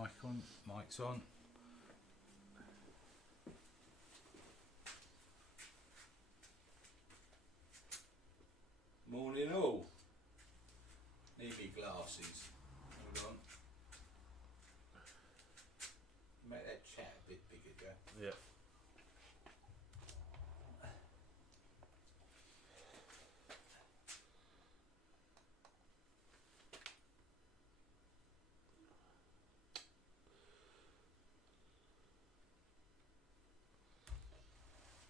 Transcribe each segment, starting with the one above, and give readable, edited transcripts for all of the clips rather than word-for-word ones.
Mic's on. Morning all. Need me glasses. Hold on. Make that chat a bit bigger, Joe. Yeah.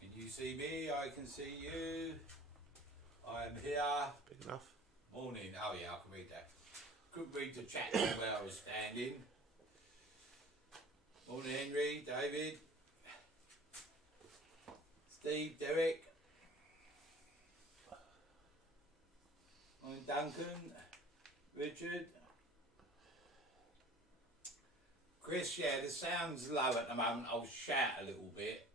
Can you see me? I can see you. I am here. Big enough. Morning. Oh yeah, I can read that. Couldn't read the chat from where I was standing. Morning, Henry, David, Steve, Derek. Morning, Duncan, Richard. Chris, yeah, the sound's low at the moment. I'll shout a little bit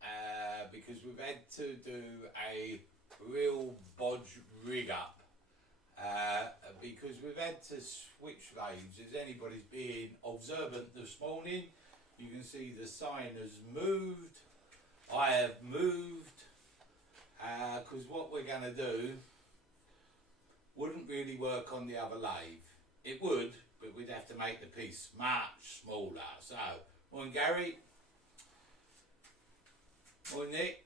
because we've had to do a real bodge rig up because we've had to switch lathes. As anybody's being observant this morning, you can see the sign has moved. I have moved because what we're going to do wouldn't really work on the other lathe. It would, but we'd have to make the piece much smaller. So, morning Gary, morning Nick.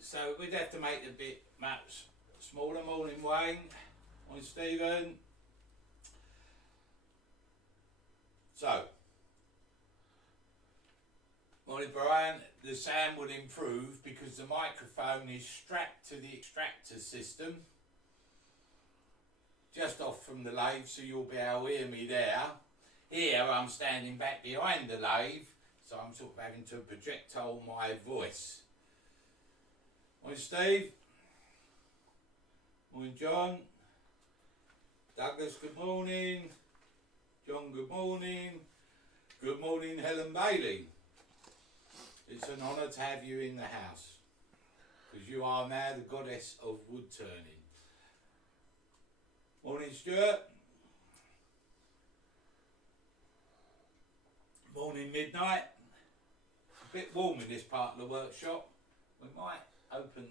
So we'd have to make the bit much smaller. Morning Wayne, morning Stephen. So, morning Brian. The sound would improve because the microphone is strapped to the extractor system just off from the lathe, so you'll be able to hear me there. Here I'm standing back behind the lathe, so I'm sort of having to projectile my voice. Morning Steve. Morning John. Douglas, good morning. John, good morning. Good morning Helen Bailey. It's an honour to have you in the house, because you are now the goddess of wood turning. Morning Stuart. Morning Midnight. A bit warm in this part of the workshop. We might open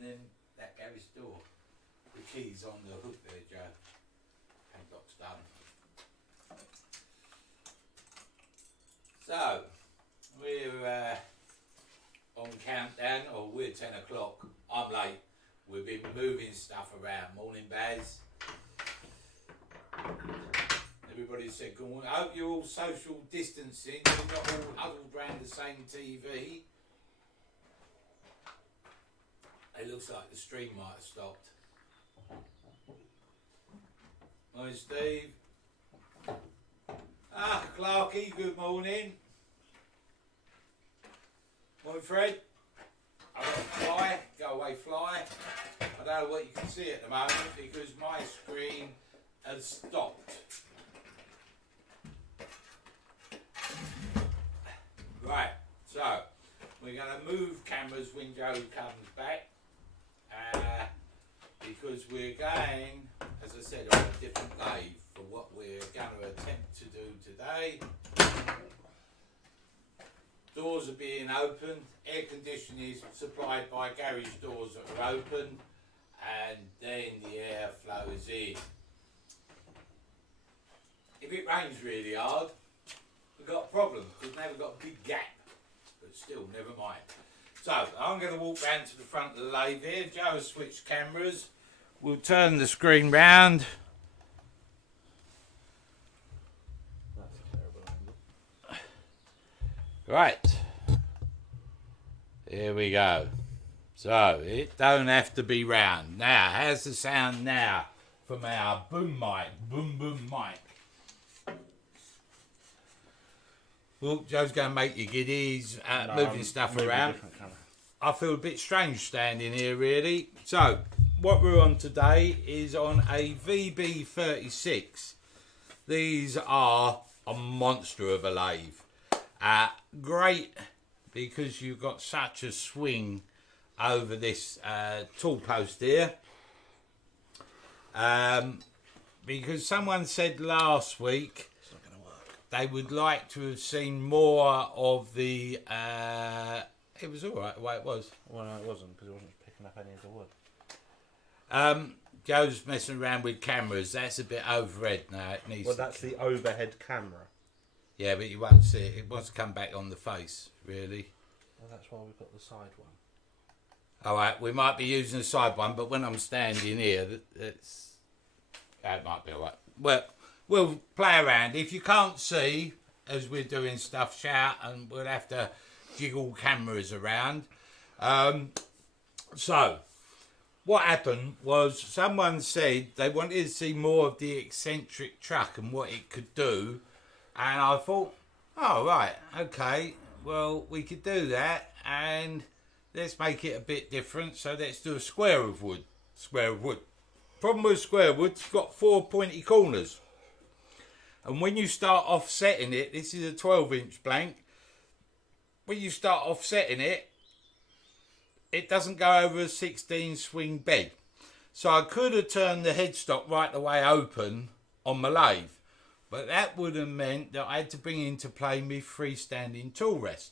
that garage door. The key's on the hook there, Joe. Padlock's done. So, we're on countdown, or we're 10 o'clock. I'm late. We've been moving stuff around. Morning Baz. Everybody said good morning. I hope you're all social distancing. You're not all huddled around the same TV. It looks like the stream might have stopped. Morning Steve. Ah, Clarky, good morning. Morning Fred. I've got a fly, go away fly. I don't know what you can see at the moment because my screen has stopped. Right, so we're going to move cameras when Joe comes back because we're going, as I said, on a different lathe for what we're going to attempt to do today. Doors are being opened, air conditioning is supplied by garage doors that are open, and then the air flows in. If it rains really hard, we've got a problem because now we've got a big gap, but still, never mind. So, I'm going to walk round to the front of the lathe here. Joe has switched cameras. We'll turn the screen round. That's a terrible angle. Right. Here we go. So, it don't have to be round. Now, how's the sound now from our boom mic? Boom, boom mic. Well, Joe's going to make you giddies, moving stuff around. I feel a bit strange standing here, really. So, what we're on today is on a VB36. These are a monster of a lathe. Great because you've got such a swing over this tall post here. Because someone said last week, It's not going to work. they would like to have seen more of the. It was all right the way it was. Well, no, it wasn't, because it wasn't picking up any of the wood. Joe's messing around with cameras. That's a bit overhead now. It needs. Well, that's the overhead camera. Yeah, but you won't see it. It wants to come back on the face, really. Well, that's why we've got the side one. All right, we might be using the side one, but when I'm standing here, that might be all right. Well, we'll play around. If you can't see as we're doing stuff, shout, and we'll have to jiggle cameras around. So, what happened was someone said they wanted to see more of the eccentric truck and what it could do. And I thought, oh, right, okay, well, we could do that. And let's make it a bit different. So let's do a square of wood. Square of wood. Problem with square wood, it's got 4 pointy corners. And when you start offsetting it, this is a 12-inch blank. When you start offsetting it, it doesn't go over a 16 swing bed. So I could have turned the headstock right the way open on my lathe. But that would have meant that I had to bring into play my freestanding tool rest.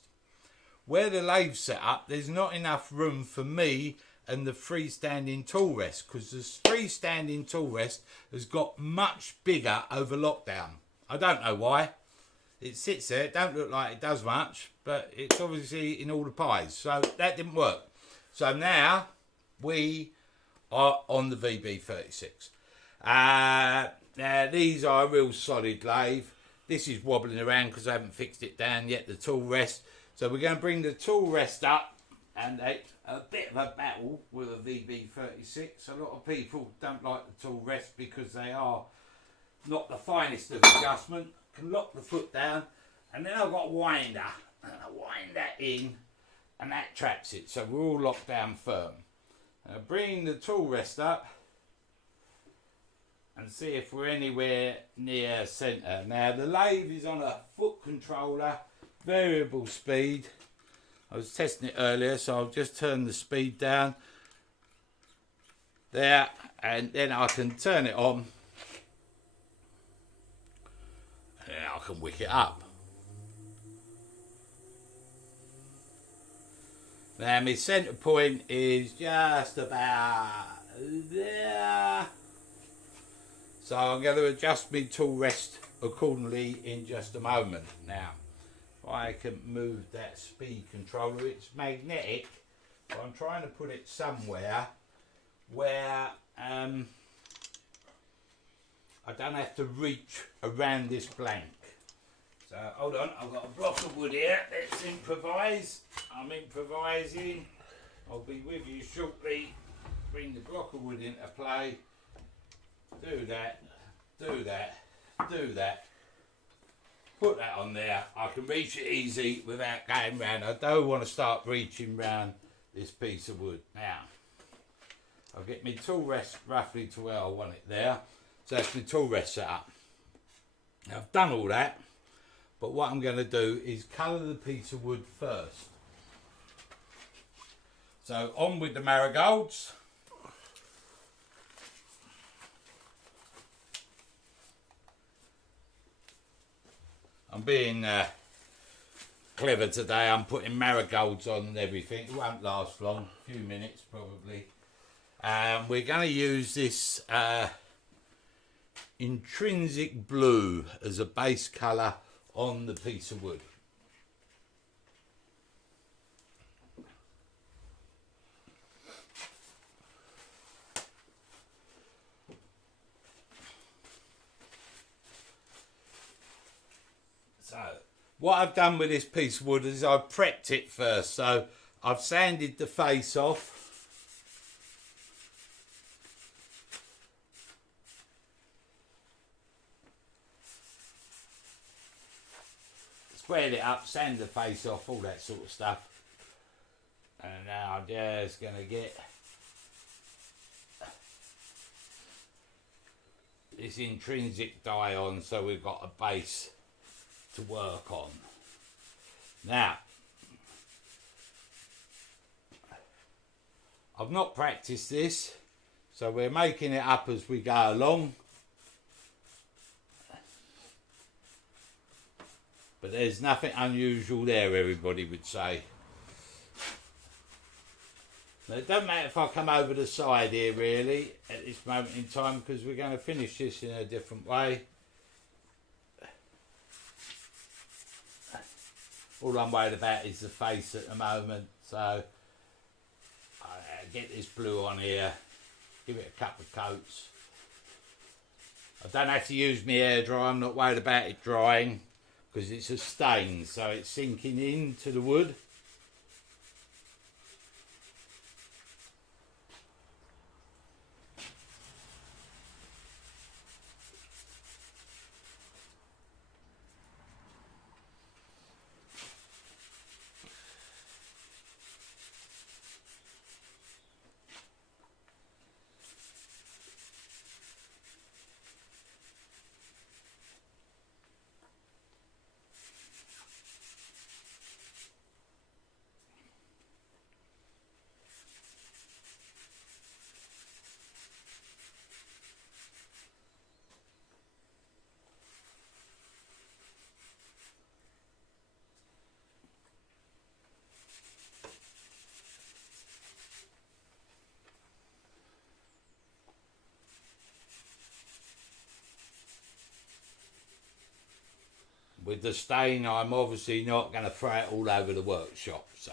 Where the lathe's set up, there's not enough room for me and the freestanding tool rest, because the freestanding tool rest has got much bigger over lockdown. I don't know why. It sits there, it don't look like it does much, but it's obviously in all the pies. So that didn't work. So now we are on the VB36. Now these are a real solid lathe. This is wobbling around because I haven't fixed it down yet, the tool rest. So we're going to bring the tool rest up, and a bit of a battle with a VB36. A lot of people don't like the tool rest because they are not the finest of adjustment. Can lock the foot down, and then I've got a winder, and I wind that in, and that traps it. So we're all locked down firm. Bring the tool rest up and see if we're anywhere near centre. Now the lathe is on a foot controller, variable speed. I was testing it earlier, so I'll just turn the speed down there, and then I can turn it on, and I can wick it up. Now my centre point is just about there. So I'm going to adjust my tool rest accordingly in just a moment. Now, if I can move that speed controller, it's magnetic, but I'm trying to put it somewhere where I don't have to reach around this blank. So hold on, I've got a block of wood here. Let's improvise. I'm improvising. I'll be with you shortly. Bring the block of wood into play. Do that, do that, do that. Put that on there. I can reach it easy without going round. I don't want to start reaching round this piece of wood. Now, I'll get my tool rest roughly to where I want it there. So that's my tool rest set up. Now I've done all that, but what I'm going to do is colour the piece of wood first. So on with the marigolds. I'm being clever today. I'm putting marigolds on and everything. It won't last long, a few minutes probably. We're going to use this Intrinsic blue as a base colour on the piece of wood. So, what I've done with this piece of wood is I've prepped it first. So, I've sanded the face off. Squared it up, sand the face off, all that sort of stuff. And now I'm just going to get this intrinsic dye on so we've got a base to work on. Now, I've not practiced this, so we're making it up as we go along. But there's nothing unusual there, everybody would say. Now, it doesn't matter if I come over the side here really at this moment in time, because we're going to finish this in a different way. All I'm worried about is the face at the moment, so I get this blue on here, give it a couple of coats. I don't have to use my hairdryer, I'm not worried about it drying because it's a stain, so it's sinking into the wood. With the stain, I'm obviously not going to throw it all over the workshop, so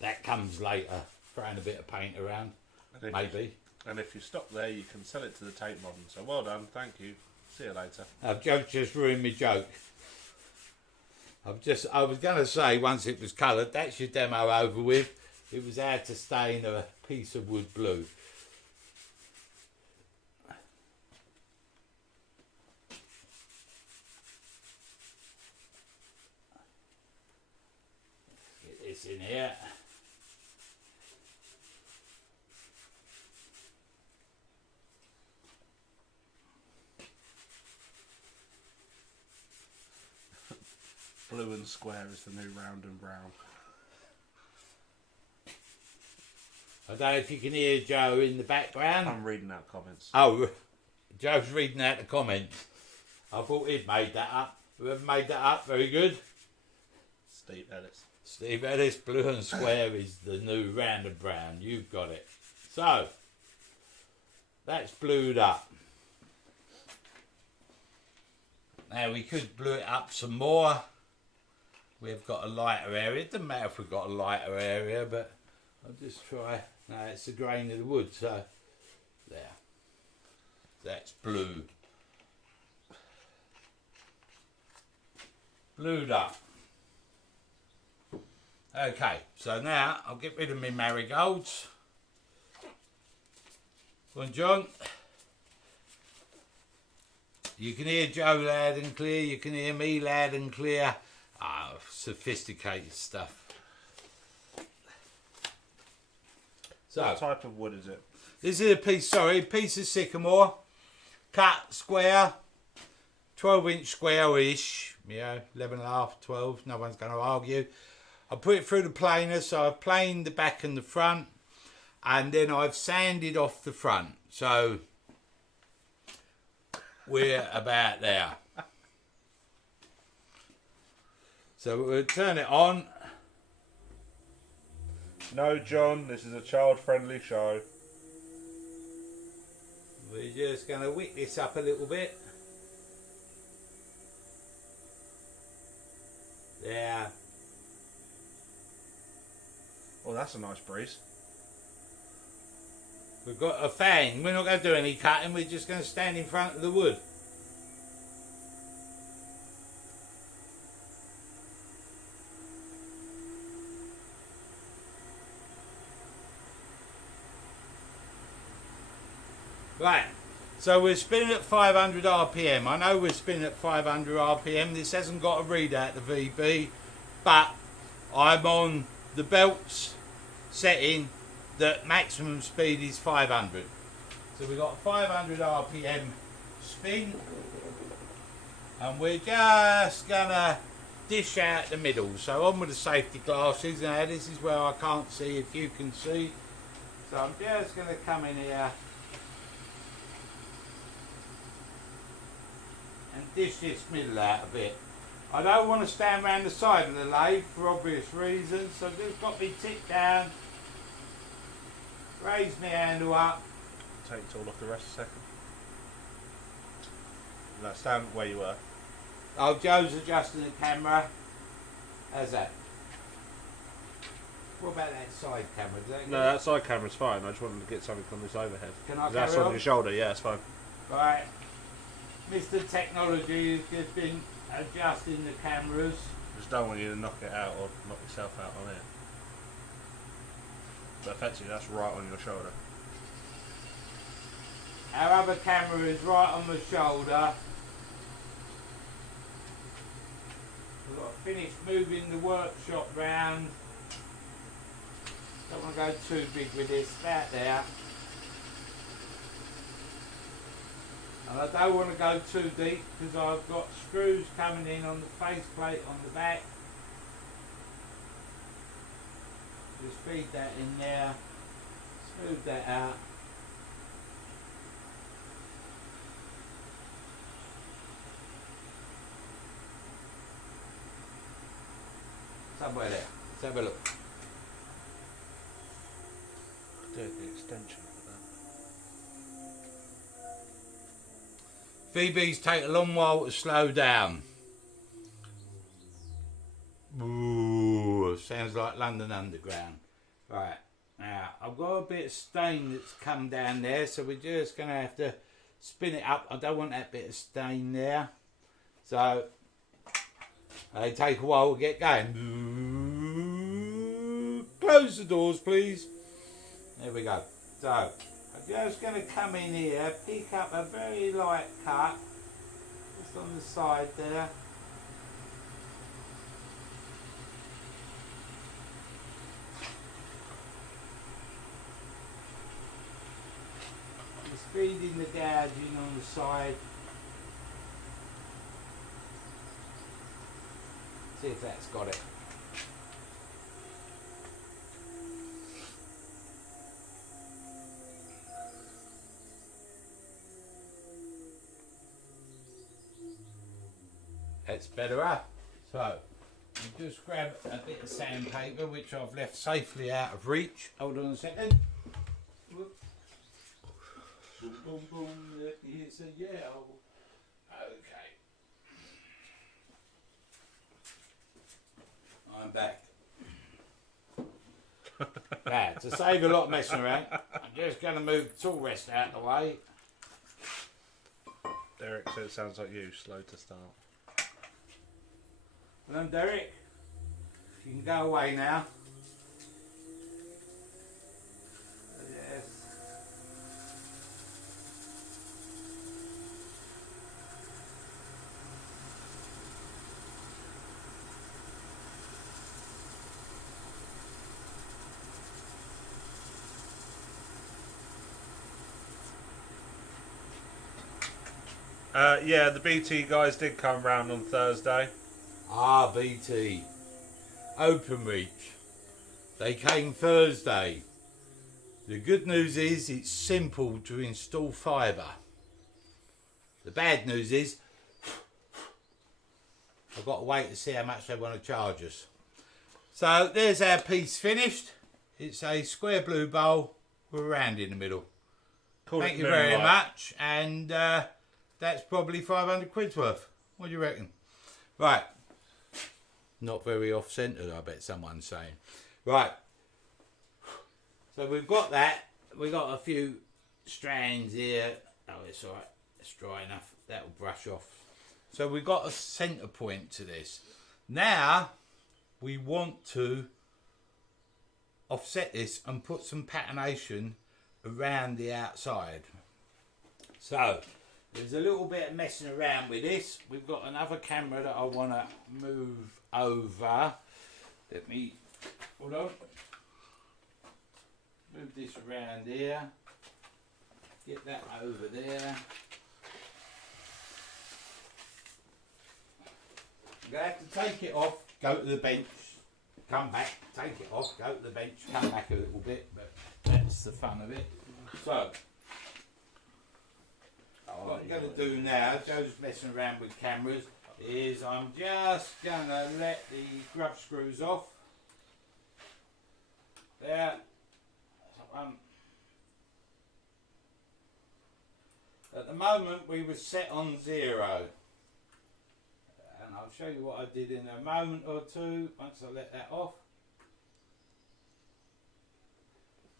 that comes later, throwing a bit of paint around, maybe. And if you stop there, you can sell it to the Tate Modern. So well done, thank you. See you later. Joe just ruined my joke. I was going to say, once it was coloured, that's your demo over with. It was how to stain a piece of wood blue. In here. Blue and square is the new round and brown. I don't know if you can hear Joe in the background. I'm reading out comments. Oh, Joe's reading out the comments. I thought he'd made that up. Whoever made that up, very good. Steve Ellis. Steve Ellis, blue and square is the new round and brown. You've got it. So, that's blued up. Now we could blue it up some more. We've got a lighter area. It doesn't matter if we've got a lighter area, but I'll just try. No, it's the grain of the wood, so there. That's blue. Blued up. Okay, so now I'll get rid of my marigolds. Go on, John. You can hear Joe loud and clear. You can hear me loud and clear. Ah, sophisticated stuff. So, what type of wood is it? This is a piece of sycamore. Cut square. 12-inch square-ish. Yeah, 11.5, 12. No one's going to argue. I put it through the planer, so I've planed the back and the front, and then I've sanded off the front. So we're about there. So we'll turn it on. No, John, this is a child-friendly show. We're just going to wick this up a little bit. There. Oh, that's a nice breeze. We've got a fan. We're not going to do any cutting. We're just going to stand in front of the wood. Right. So we're spinning at 500 RPM. I know we're spinning at 500 RPM. This hasn't got a readout, the VB, but I'm on the belts setting that maximum speed is 500. So we've got 500 RPM spin, and we're just gonna dish out the middle. So on with the safety glasses. Now this is where I can't see if you can see. So I'm just gonna come in here and dish this middle out a bit. I don't want to stand around the side of the lathe for obvious reasons, so I've just got me tip down, raise my handle up. Take it all off the rest a second. No, stand where you were. Oh, Joe's adjusting the camera. How's that? What about that side camera? Does that No, that side camera's fine. I just wanted to get something on this overhead. Can I That's carry on on? your shoulder, yeah, it's fine. Right. Mr. Technology has just been adjusting the cameras. Just don't want you to knock it out or knock yourself out on it. But effectively, that's right on your shoulder. Our other camera is right on my shoulder. We've got to finish moving the workshop round. Don't want to go too big with this. That there. And I don't want to go too deep because I've got screws coming in on the faceplate on the back. Just feed that in there. Smooth that out. Somewhere there. Let's have a look. Do the extension for that. VBs take a long while to slow down. Ooh, sounds like London Underground. Right, now I've got a bit of stain that's come down there, so we're just going to have to spin it up. I don't want that bit of stain there. So, they take a while to get going. Close the doors, please. There we go. So, I'm just going to come in here, pick up a very light cut, just on the side there. Just feeding the gouge in on the side. See if that's got it. That's better up. So, you just grab a bit of sandpaper, which I've left safely out of reach. Hold on a second. Whoop. Boom, boom, boom. Let me hear some yell. Okay. I'm back. Right, to save a lot of messing around, I'm just going to move the tool rest out of the way. Derek said it sounds like you, slow to start. Well done, Derek. You can go away now. Yes. Yeah, the BT guys did come round on Thursday. Ah, BT. Openreach. They came Thursday. The good news is it's simple to install fibre. The bad news is I've got to wait to see how much they want to charge us. So there's our piece finished. It's a square blue bowl with a round in the middle. Thank you very much. And that's probably 500 quid's worth. What do you reckon? Right. Not very off-centred, I bet someone's saying. Right. So we've got that. We've got a few strands here. Oh, it's all right. It's dry enough. That'll brush off. So we've got a centre point to this. Now, we want to offset this and put some patination around the outside. So, there's a little bit of messing around with this. We've got another camera that I want to move over. Let me, hold on. Move this around here. Get that over there. I'm going to have to take it off, go to the bench, come back, take it off, go to the bench, come back a little bit, but that's the fun of it. So, what I'm going to do now, Joe's messing around with cameras, is I'm just going to let the grub screws off. There. At the moment we were set on 0. And I'll show you what I did in a moment or two once I let that off.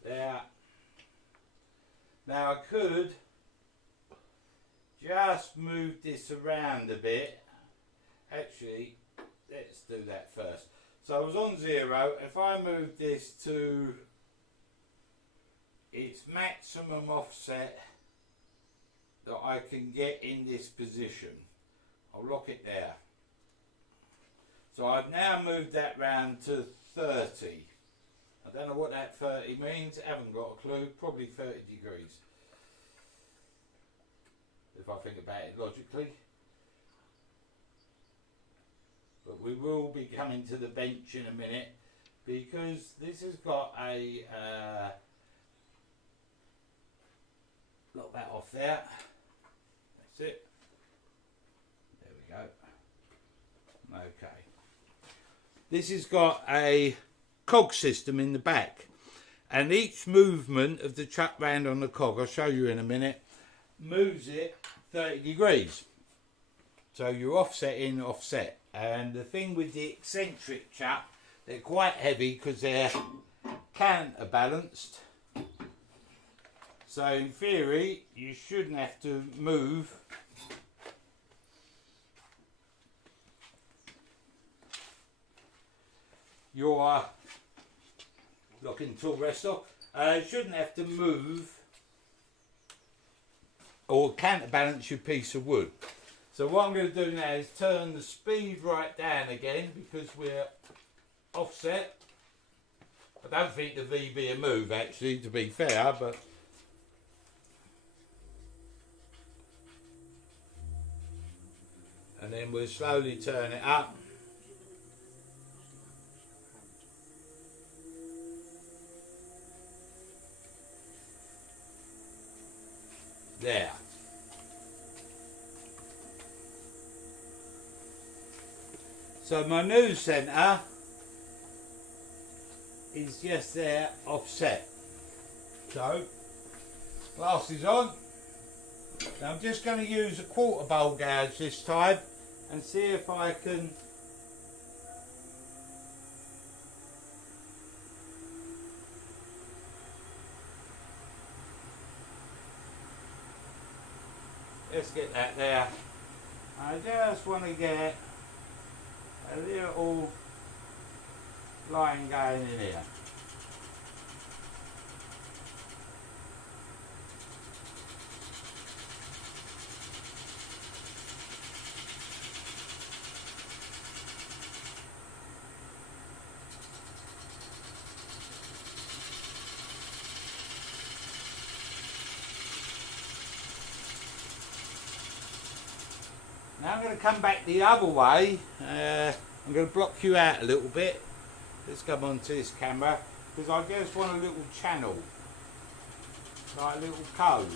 There. Now I could just move this around a bit. Actually, let's do that first. So I was on 0. If I move this to its maximum offset that I can get in this position, I'll lock it there. So I've now moved that round to 30. I don't know what that 30 means, I haven't got a clue, probably 30 degrees. If I think about it logically. But we will be coming to the bench in a minute because this has got a lock that off there. That's it. There we go. Okay. This has got a cog system in the back, and each movement of the chuck round on the cog, I'll show you in a minute, moves it 30 degrees. So you're offsetting offset. And the thing with the eccentric chuck, they're quite heavy because they're counterbalanced. So in theory, you shouldn't have to move your locking tool rest off. You shouldn't have to move or counterbalance your piece of wood. So what I'm going to do now is turn the speed right down again because we're offset. I don't think the VB will move actually, to be fair, but and then we'll slowly turn it up. There. So my new centre is just there offset. So glasses on. Now I'm just going to use a quarter bowl gouge this time and see if I can let's get that there. I just want to get a little line going in here. Now I'm going to come back the other way. I'm going to block you out a little bit. Let's come onto this camera because I just want a little channel, like a little code.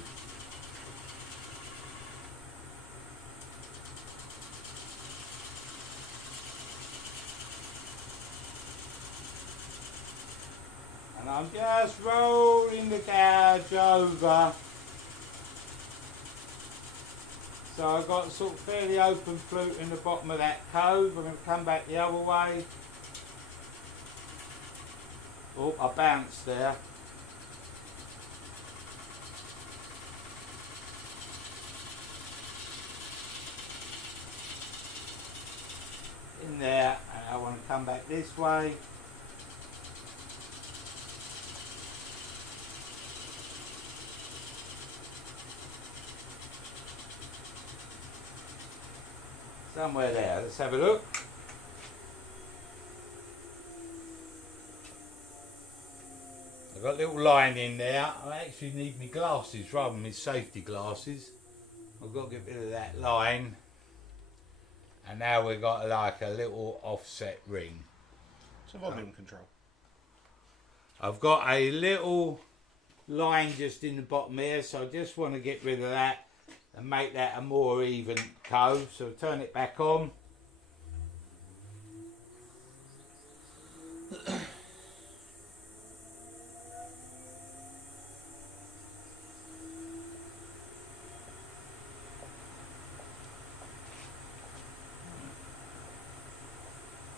And I'm just rolling the gouge over. So I've got sort of fairly open flute in the bottom of that cove. We're going to come back the other way. Oh, I bounced there. In there, and I want to come back this way. Somewhere there, let's have a look. I've got a little line in there. I actually need my glasses rather than my safety glasses. I've got to get rid of that line. And now we've got like a little offset ring. It's a volume control. I've got a little line just in the bottom here, so I just want to get rid of that. and make that a more even cove. So turn it back on.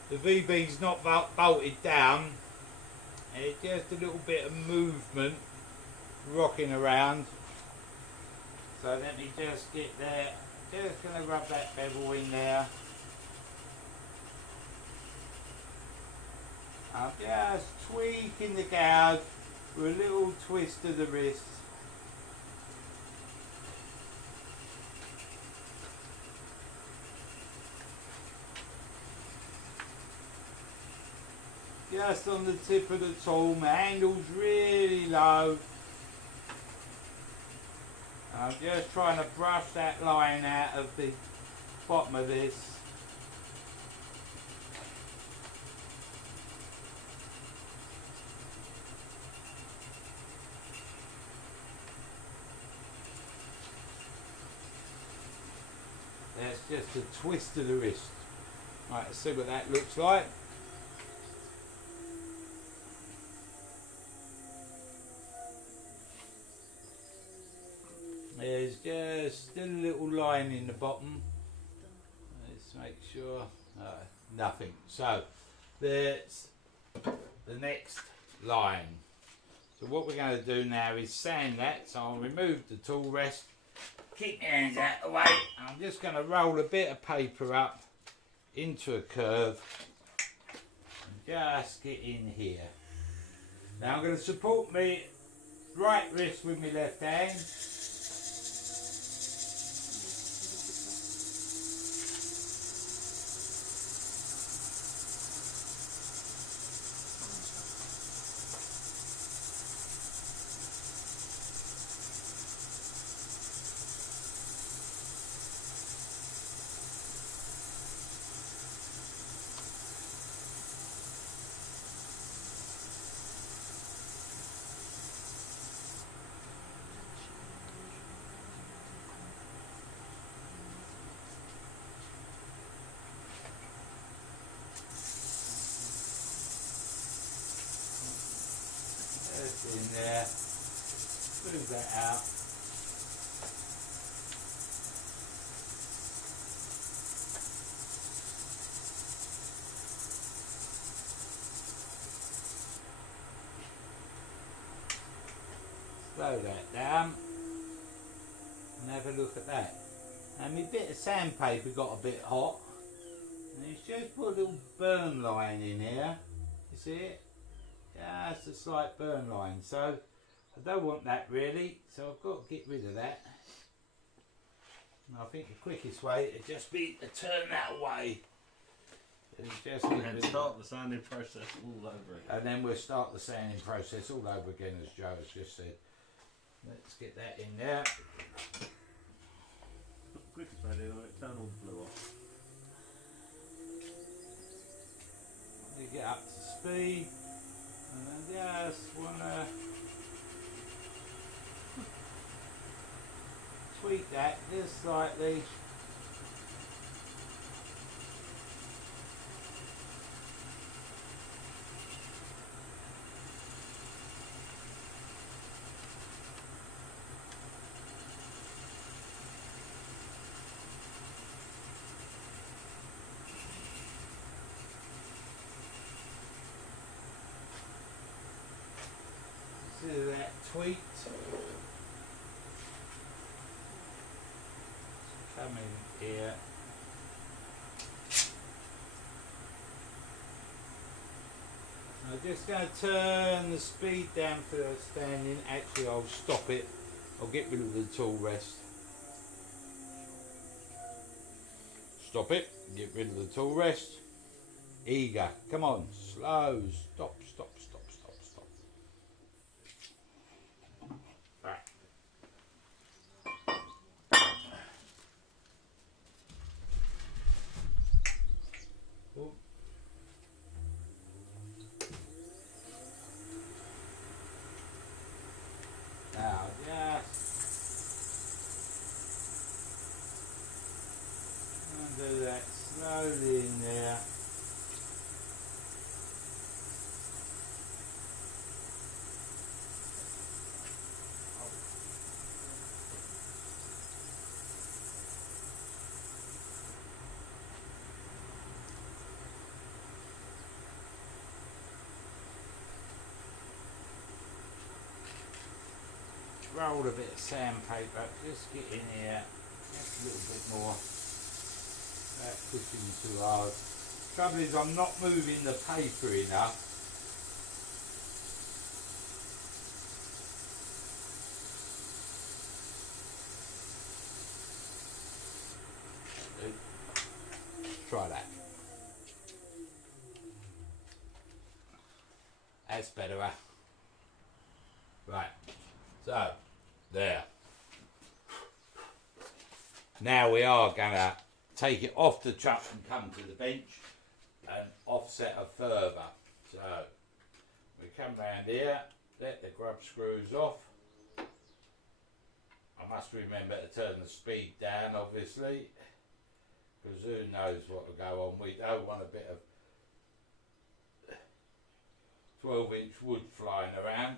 The VB's not bolted down, it's just a little bit of movement rocking around. So let me just get there, just going to rub that bevel in there. I'm just tweaking the gouge with a little twist of the wrist. Just on the tip of the tool, my handle's really low. I'm just trying to brush that line out of the bottom of this. That's just a twist of the wrist. Right, let's see what that looks like. There's just a little line in the bottom. Let's make sure. Nothing. So there's the next line. So what we're going to do now is sand that. So I'll remove the tool rest. Keep your hands out of the way. I'm just going to roll a bit of paper up into a curve. And just get in here. Now I'm going to support my right wrist with my left hand. In there, move that out. Slow that down and have a look at that. And my bit of sandpaper got a bit hot, and it's just put a little burn line in here. You see it? Yeah, it's a slight burn line, so I don't want that really, so I've got to get rid of that. And I think the quickest way would just be to turn that away. And start the sanding process all over again. And then we'll start the sanding process all over again, as Joe has just said. Let's get that in there. The quickest way to do it, turn all the blue off. You get up to speed. And I just want to tweak that just slightly. See that tweaked. Come in here. I'm just going to turn the speed down for the standing. Actually, I'll stop it. I'll get rid of the tool rest. Stop it. Get rid of the tool rest. Eager. Come on. Slow. Stop. Stop. Stop. Stop. Stop. Right. Oh. Now, just roll a bit of sandpaper, just get in here, just a little bit more. That's pushing too hard. Trouble is, I'm not moving the paper enough. Try that. That's better, huh? Right. So, there. Now we are gonna take it off the chuck and come to the bench and offset her further. So we come round here, let the grub screws off. I must remember to turn the speed down, obviously, because who knows what will go on. We don't want a bit of 12-inch wood flying around.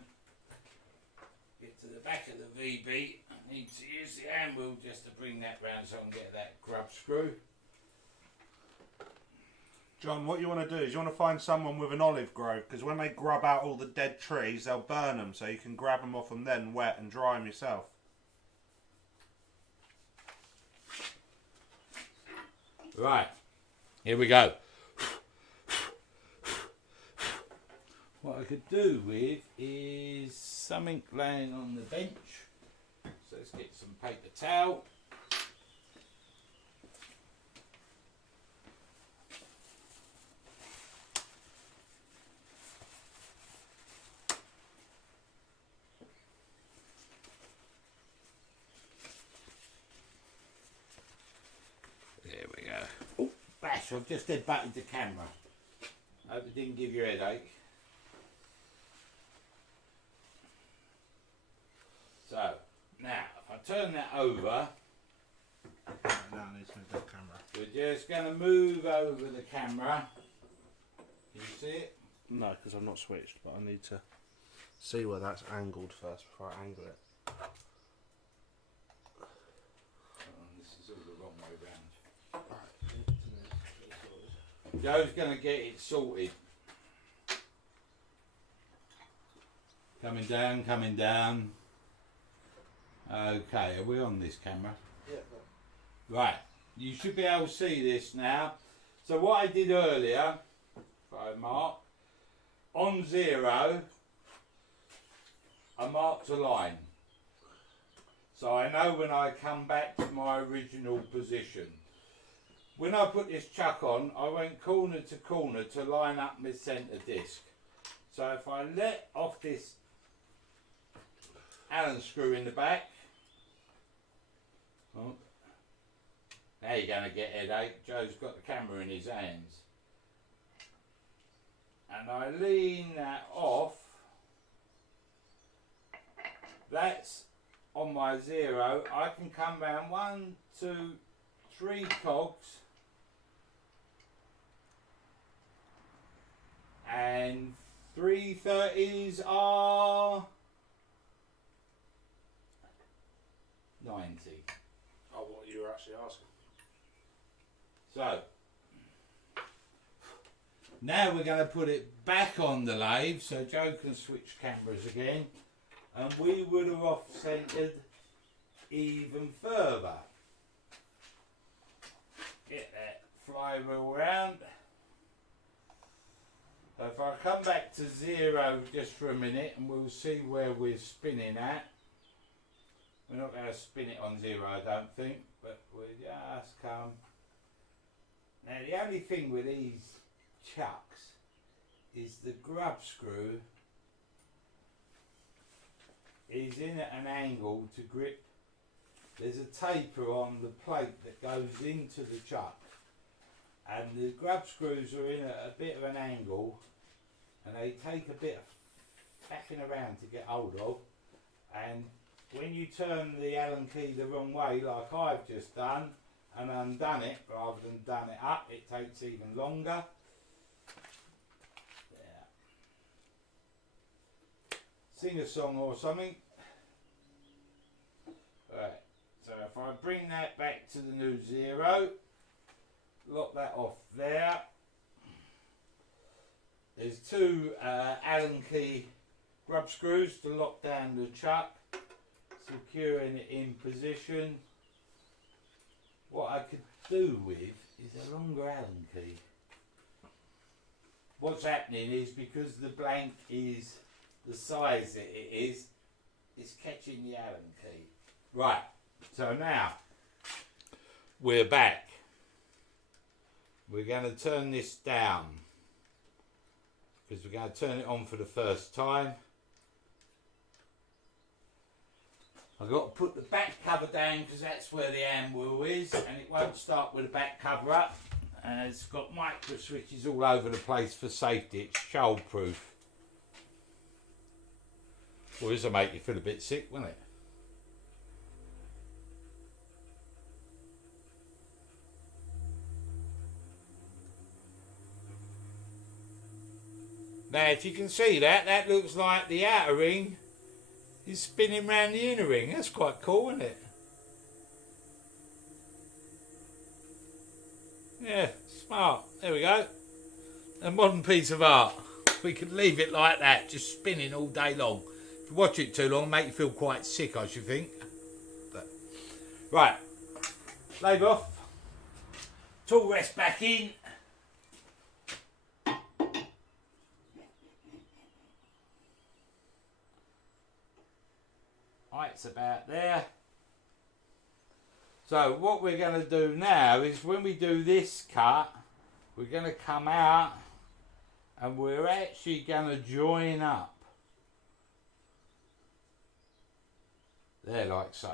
Get to the back of the VB. I need to use the hand wheel just to bring that round so I can get that grub screw. John, what you want to do is you want to find someone with an olive grove, because when they grub out all the dead trees, they'll burn them, so you can grab them off them then wet and dry them yourself. Right, here we go. What I could do with is something laying on the bench. So let's get some paper towel. There we go. Oh, bash, I've just headbutted the camera. Hope it didn't give you a headache. So, now, if I turn that over, Now I need to move that camera. we're just going to move over the camera. Can you see it? No, because I've not switched, but I need to see where that's angled first before I angle it. Oh, this is all the wrong way round. Joe's going to get it sorted. Coming down, coming down. Okay, are we on this camera? Yeah. Right, you should be able to see this now. So what I did earlier, if I mark, on 0, I marked a line. So I know when I come back to my original position. When I put this chuck on, I went corner to line up my centre disc. So if I let off this Allen screw in the back, oh, now you're going to get a headache. Joe's got the camera in his hands. And I lean that off. That's on my 0. I can come round 1, 2, 3 cogs. And 330s are 90. Oh, what you were actually asking. So, now we're going to put it back on the lathe so Joe can switch cameras again, and we would have off-centered even further. Get that flywheel round. So if I come back to 0 just for a minute and we'll see where we're spinning at. We're not going to spin it on 0, I don't think, but we'll just come. Now the only thing with these chucks is the grub screw is in at an angle to grip. There's a taper on the plate that goes into the chuck, and the grub screws are in at a bit of an angle, and they take a bit of faffing around to get hold of, and when you turn the Allen key the wrong way like I've just done and undone it rather than done it up, it takes even longer. Yeah. Sing a song or something. Right, so if I bring that back to the new 0, lock that off there. There's 2 Allen key grub screws to lock down the chuck. securing it in position. What I could do with is a longer Allen key. What's happening is, because the blank is the size that it is, it's catching the Allen key. Right, so now we're back. We're going to turn this down because we're going to turn it on for the first time. I've got to put the back cover down because that's where the hand wheel is, and it won't start with the back cover up. And it's got micro switches all over the place for safety. It's shoal proof. Well, this will make you feel a bit sick, won't it? Now, if you can see that, that looks like the outer ring is spinning round the inner ring. That's quite cool, isn't it? Yeah, smart. There we go. A modern piece of art. We could leave it like that, just spinning all day long. If you watch it too long, it'll make you feel quite sick, I should think. But, right. Lathe off. Tool rest back in. Height's about there. So what we're going to do now is, when we do this cut, we're going to come out and we're actually going to join up. There, like so.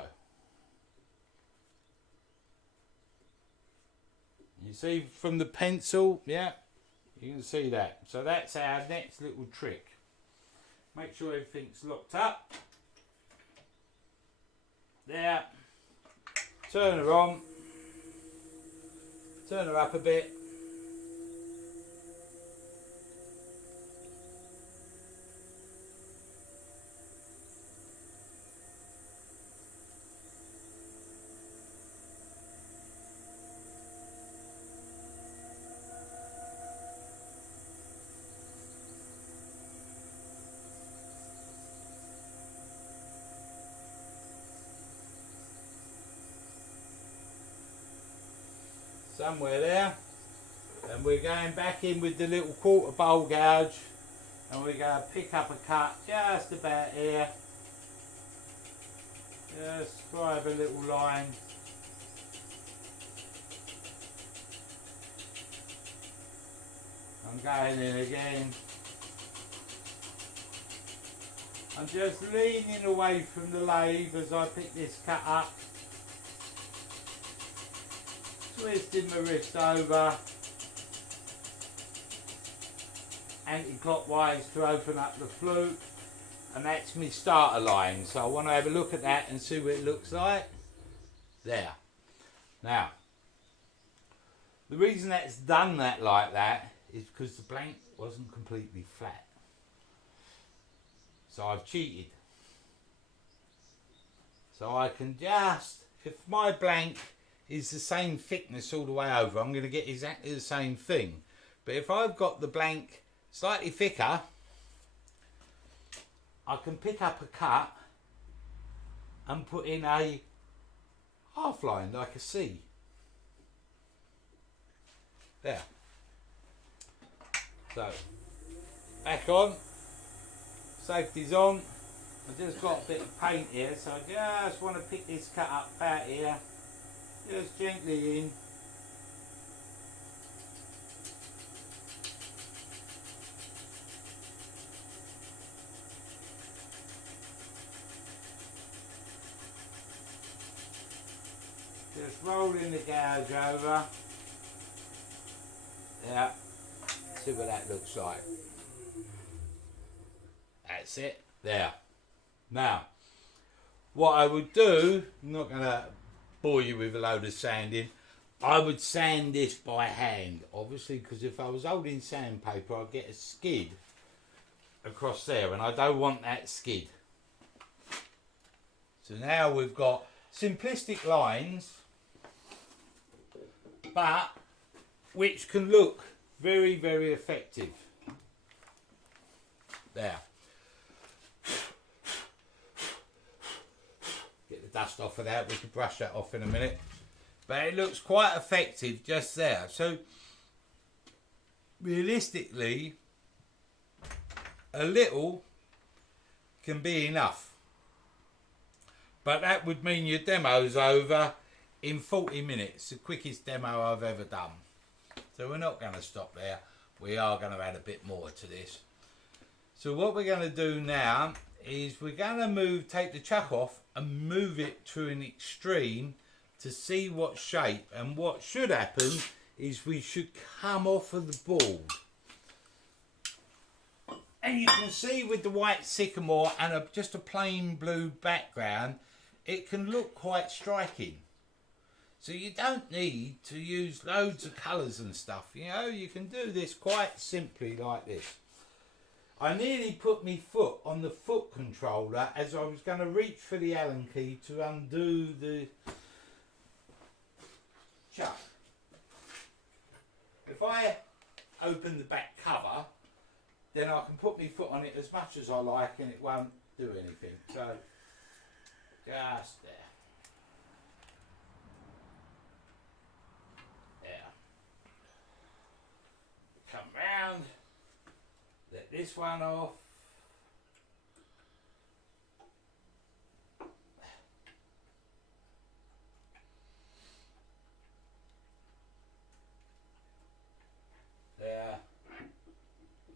You see from the pencil, yeah, you can see that. So that's our next little trick. Make sure everything's locked up. There. Turn her on. Turn her up a bit. Somewhere there, and we're going back in with the little quarter bowl gouge, and we're going to pick up a cut just about here. Just scribe a little line. I'm going in again. I'm just leaning away from the lathe as I pick this cut up. Twisting my wrist over anti-clockwise to open up the flute, and that's my starter line. So I want to have a look at that and see what it looks like. There. Now, the reason that's done that like that is because the blank wasn't completely flat. So I've cheated. So I can just, if my blank is the same thickness all the way over, I'm going to get exactly the same thing. But if I've got the blank slightly thicker, I can pick up a cut and put in a half line like a C. There. So, back on, safety's on. I've just got a bit of paint here, so I just want to pick this cut up out here. Just gently in. Just rolling the gouge over. Yeah. See what that looks like. That's it. There. Now, what I would do, I'm not going to bore you with a load of sanding. I would sand this by hand, obviously, because if I was holding sandpaper, I'd get a skid across there, and I don't want that skid. So now we've got simplistic lines, but which can look very, very effective. There. dust off of that. We can brush that off in a minute. But it looks quite effective just there. So realistically, a little can be enough. But that would mean your demo's over in 40 minutes. The quickest demo I've ever done. So we're not going to stop there. We are going to add a bit more to this. So what we're going to do now is we're going to take the chuck off and move it to an extreme to see what shape. And what should happen is we should come off of the board. And you can see with the white Sycamore and just a plain blue background, it can look quite striking. So you don't need to use loads of colours and stuff. You know, you can do this quite simply like this. I nearly put my foot on the foot controller as I was going to reach for the Allen key to undo the chuck. If I open the back cover, then I can put my foot on it as much as I like and it won't do anything. So, just there. Come round, let this one off. There.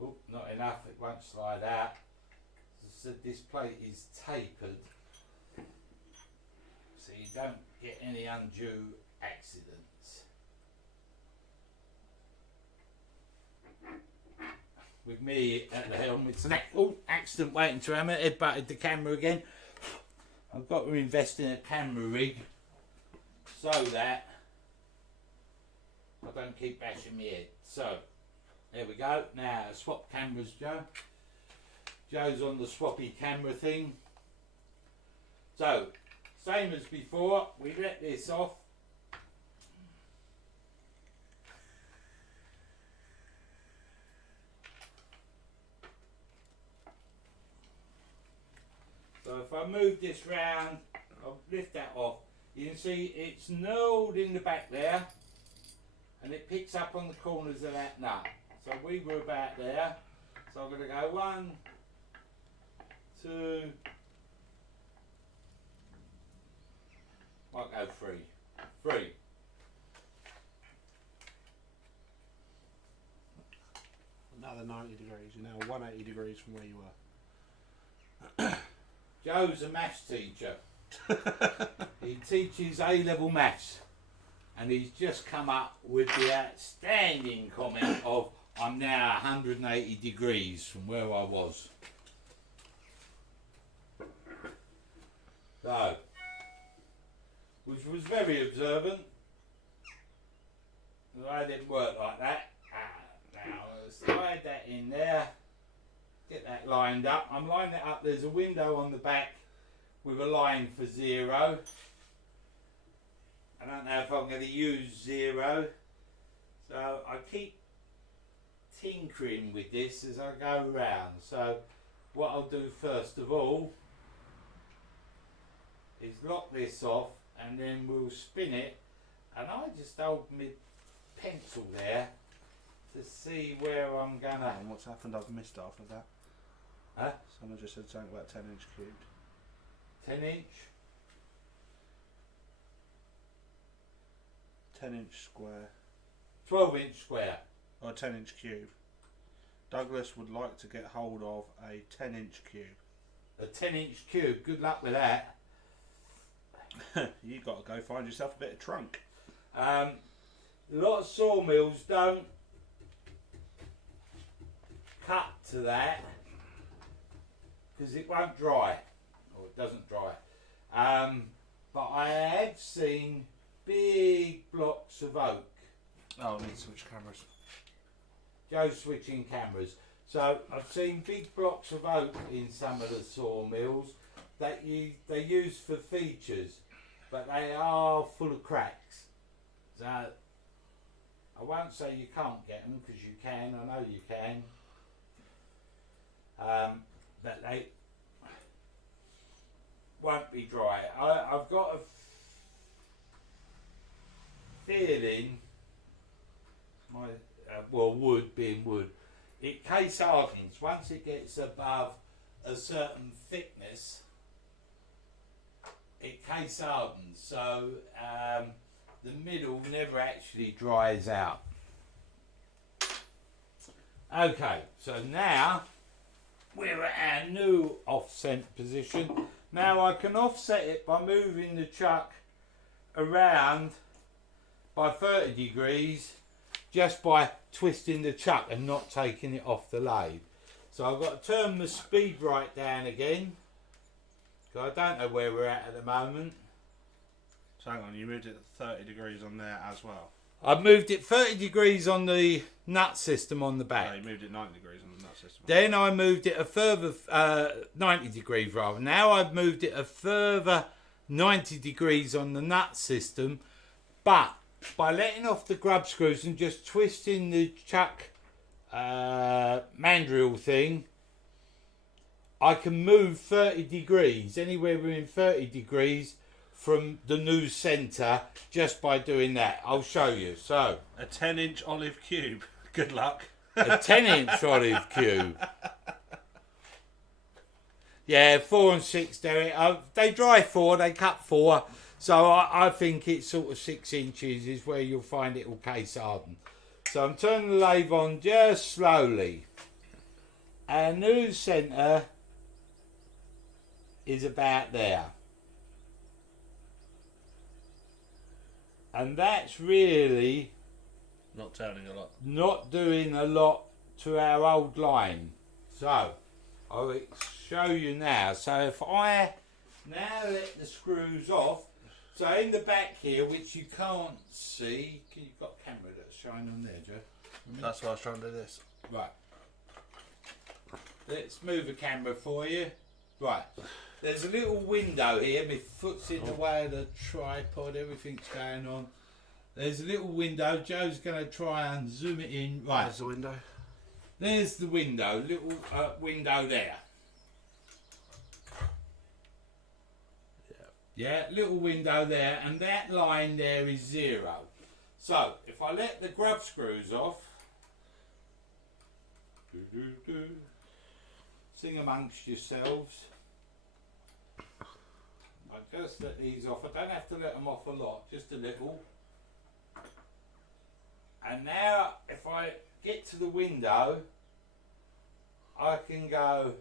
Oh, not enough, it won't slide out. So this plate is tapered, so you don't get any undue accidents. With me at the helm, it's an accident waiting to happen. Head butted the camera again. I've got to invest in a camera rig so that I don't keep bashing my head. So there we go. Now swap cameras, Joe. Joe's on the swappy camera thing. So same as before, we let this off. So if I move this round, I'll lift that off. You can see it's knurled in the back there, and it picks up on the corners of that nut. So we were about there. So I'm going to go 1, 2, might go 3. Another 90 degrees. You're now 180 degrees from where you were. Joe's a maths teacher. He teaches A-level maths, and he's just come up with the outstanding comment of I'm now 180 degrees from where I was. So, which was very observant. I didn't work like that. Now slide that in there. Get that lined up. I'm lining it up. There's a window on the back with a line for 0. I don't know if I'm going to use 0. So I keep tinkering with this as I go round. So what I'll do first of all is lock this off and then we'll spin it. And I just hold my pencil there to see where I'm going to... And what's happened, I've missed half of that. Huh? Someone just said something about 10-inch cubed. 10-inch? 10-inch square. 12-inch square. Or a 10-inch cube. Douglas would like to get hold of a 10-inch cube. A 10-inch cube, good luck with that. You got to go find yourself a bit of trunk. A lot of sawmills don't cut to that because it won't dry, or it doesn't dry. But I have seen big blocks of oak. Oh, I need to switch cameras. Joe's switching cameras. So I've seen big blocks of oak in some of the sawmills that they use for features, but they are full of cracks. So I won't say you can't get them, because you can, I know you can. But they won't be dry. I've got a feeling, wood being wood, it case hardens. Once it gets above a certain thickness, it case hardens. So the middle never actually dries out. Okay, so now we're at our new offset position. Now I can offset it by moving the chuck around by 30 degrees just by twisting the chuck and not taking it off the lathe. So I've got to turn the speed right down again. So I don't know where we're at the moment. So hang on, you moved it 30 degrees on there as well? I've moved it 30 degrees on the nut system on the back. No, you moved it 90 degrees on the nut system. Then I moved it a further 90 degrees rather. Now I've moved it a further 90 degrees on the nut system, but by letting off the grub screws and just twisting the chuck mandrel thing, I can move 30 degrees, anywhere within 30 degrees from the new centre just by doing that. I'll show you. So a 10-inch olive cube. Good luck. A 10-inch olive cube. Yeah, 4 and 6, Derek. They dry 4, they cut 4. So I think it's sort of 6 inches is where you'll find it will case harden. So I'm turning the lathe on just slowly. Our new centre is about there. And that's really not turning a lot. Not doing a lot to our old line. So I'll show you now. So if I now let the screws off, so in the back here, which you can't see, you've got a camera that's shining on there, Joe. That's why I was trying to do this. Right. Let's move the camera for you. Right. There's a little window here. My foot's in the way of the tripod. Everything's going on. There's a little window. Joe's going to try and zoom it in. Right. There's the window. There's the window. Little window there. Yeah, little window there. And that line there is 0. So, if I let the grub screws off. Sing amongst yourselves. I just let these off. I don't have to let them off a lot, just a little. And now, if I get to the window, I can go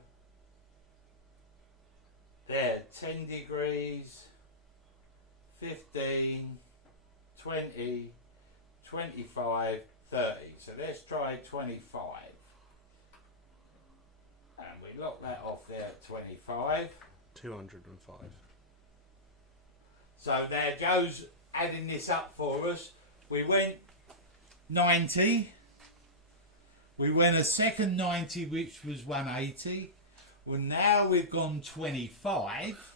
there, 10 degrees, 15, 20, 25, 30. So let's try 25. And we lock that off there at 25. 205. So there Joe's adding this up for us. We went 90. We went a second 90, which was 180. Well, now we've gone 25.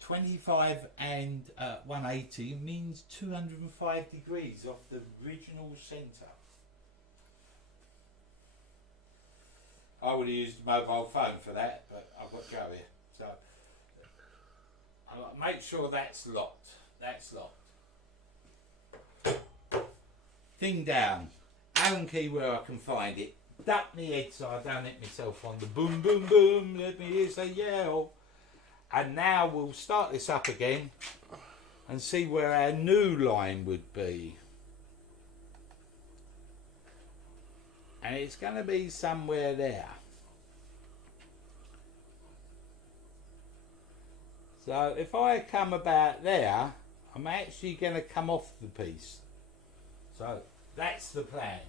25 and 180 means 205 degrees off the original centre. I would have used a mobile phone for that, but I've got Joe here. So I'll make sure that's locked. That's locked. Thing down. Allen key where I can find it. Duck me head so I don't hit myself on the boom, boom, boom. Let me hear say yell. And now we'll start this up again and see where our new line would be. And it's going to be somewhere there. So if I come about there, I'm actually going to come off the piece. So that's the plan.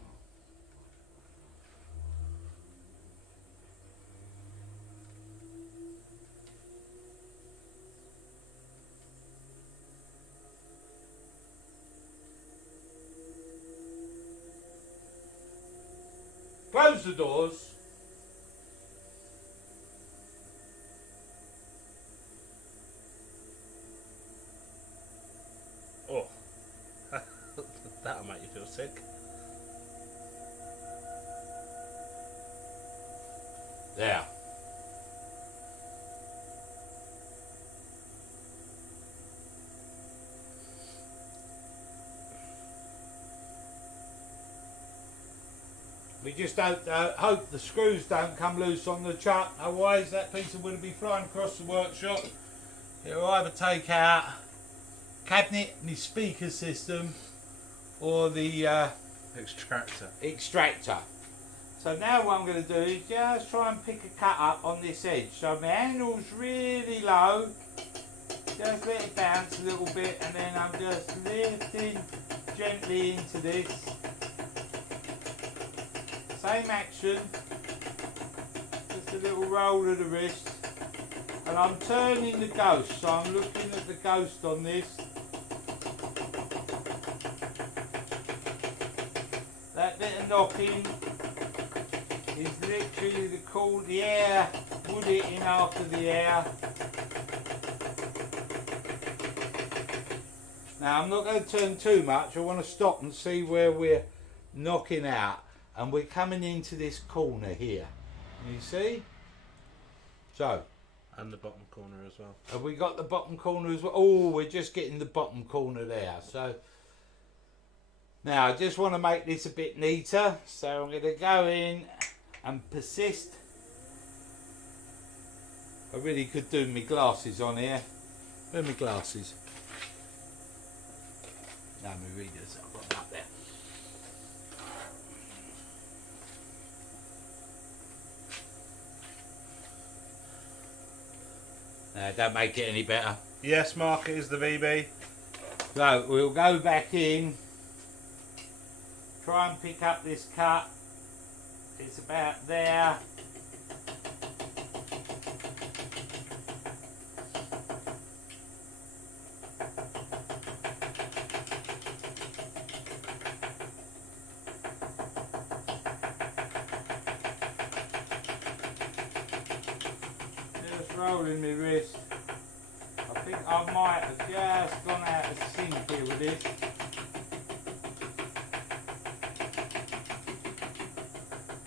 Close the doors. Oh, that'll make you feel sick. There. We just don't hope the screws don't come loose on the chuck, otherwise that piece of wood will be flying across the workshop. It'll either take out cabinet, my speaker system, or the extractor. So now what I'm going to do is just try and pick a cut up on this edge. So my handle's really low, just let it bounce a little bit, and then I'm just lifting gently into this. Same action, just a little roll of the wrist, and I'm turning the ghost, so I'm looking at the ghost on this. That bit of knocking is literally the air wood hitting after the air. Now I'm not going to turn too much, I want to stop and see where we're knocking out. And we're coming into this corner here. You see? So. And the bottom corner as well. Have we got the bottom corner as well? Oh, we're just getting the bottom corner there. So. Now, I just want to make this a bit neater. So I'm going to go in and persist. I really could do my glasses on here. Where are my glasses? No, my readers. I've got them up there. Don't make it any better. Yes, Mark, it is the VB. So we'll go back in, try and pick up this cut. It's about there. Rolling my wrist. I think I might have just gone out of sync here with this.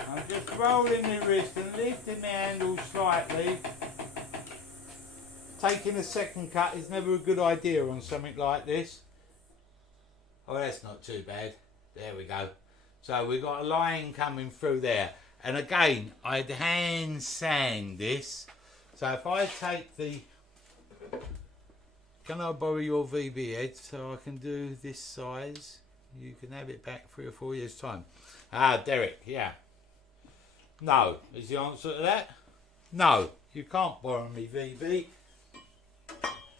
I'm just rolling my wrist and lifting my handle slightly. Taking a second cut is never a good idea on something like this. Oh, that's not too bad. There we go. So we've got a line coming through there. And again, I'd hand sand this. So if I take the, can I borrow your VB head so I can do this size? You can have it back 3 or 4 years time. Ah, Derek, yeah. No, is the answer to that? No, you can't borrow me VB.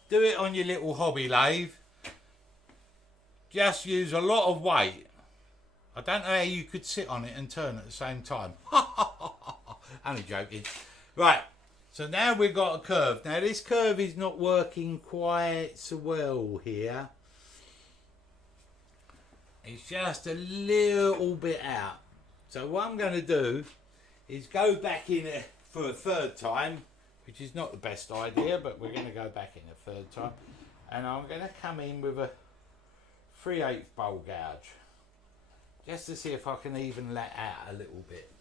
Do it on your little hobby lathe. Just use a lot of weight. I don't know how you could sit on it and turn at the same time. Only joking. Right. So now we've got a curve. Now this curve is not working quite so well here. It's just a little bit out. So what I'm going to do is go back in it for a third time, which is not the best idea, but we're going to go back in a third time. And I'm going to come in with a 3/8 bowl gouge, just to see if I can even let out a little bit.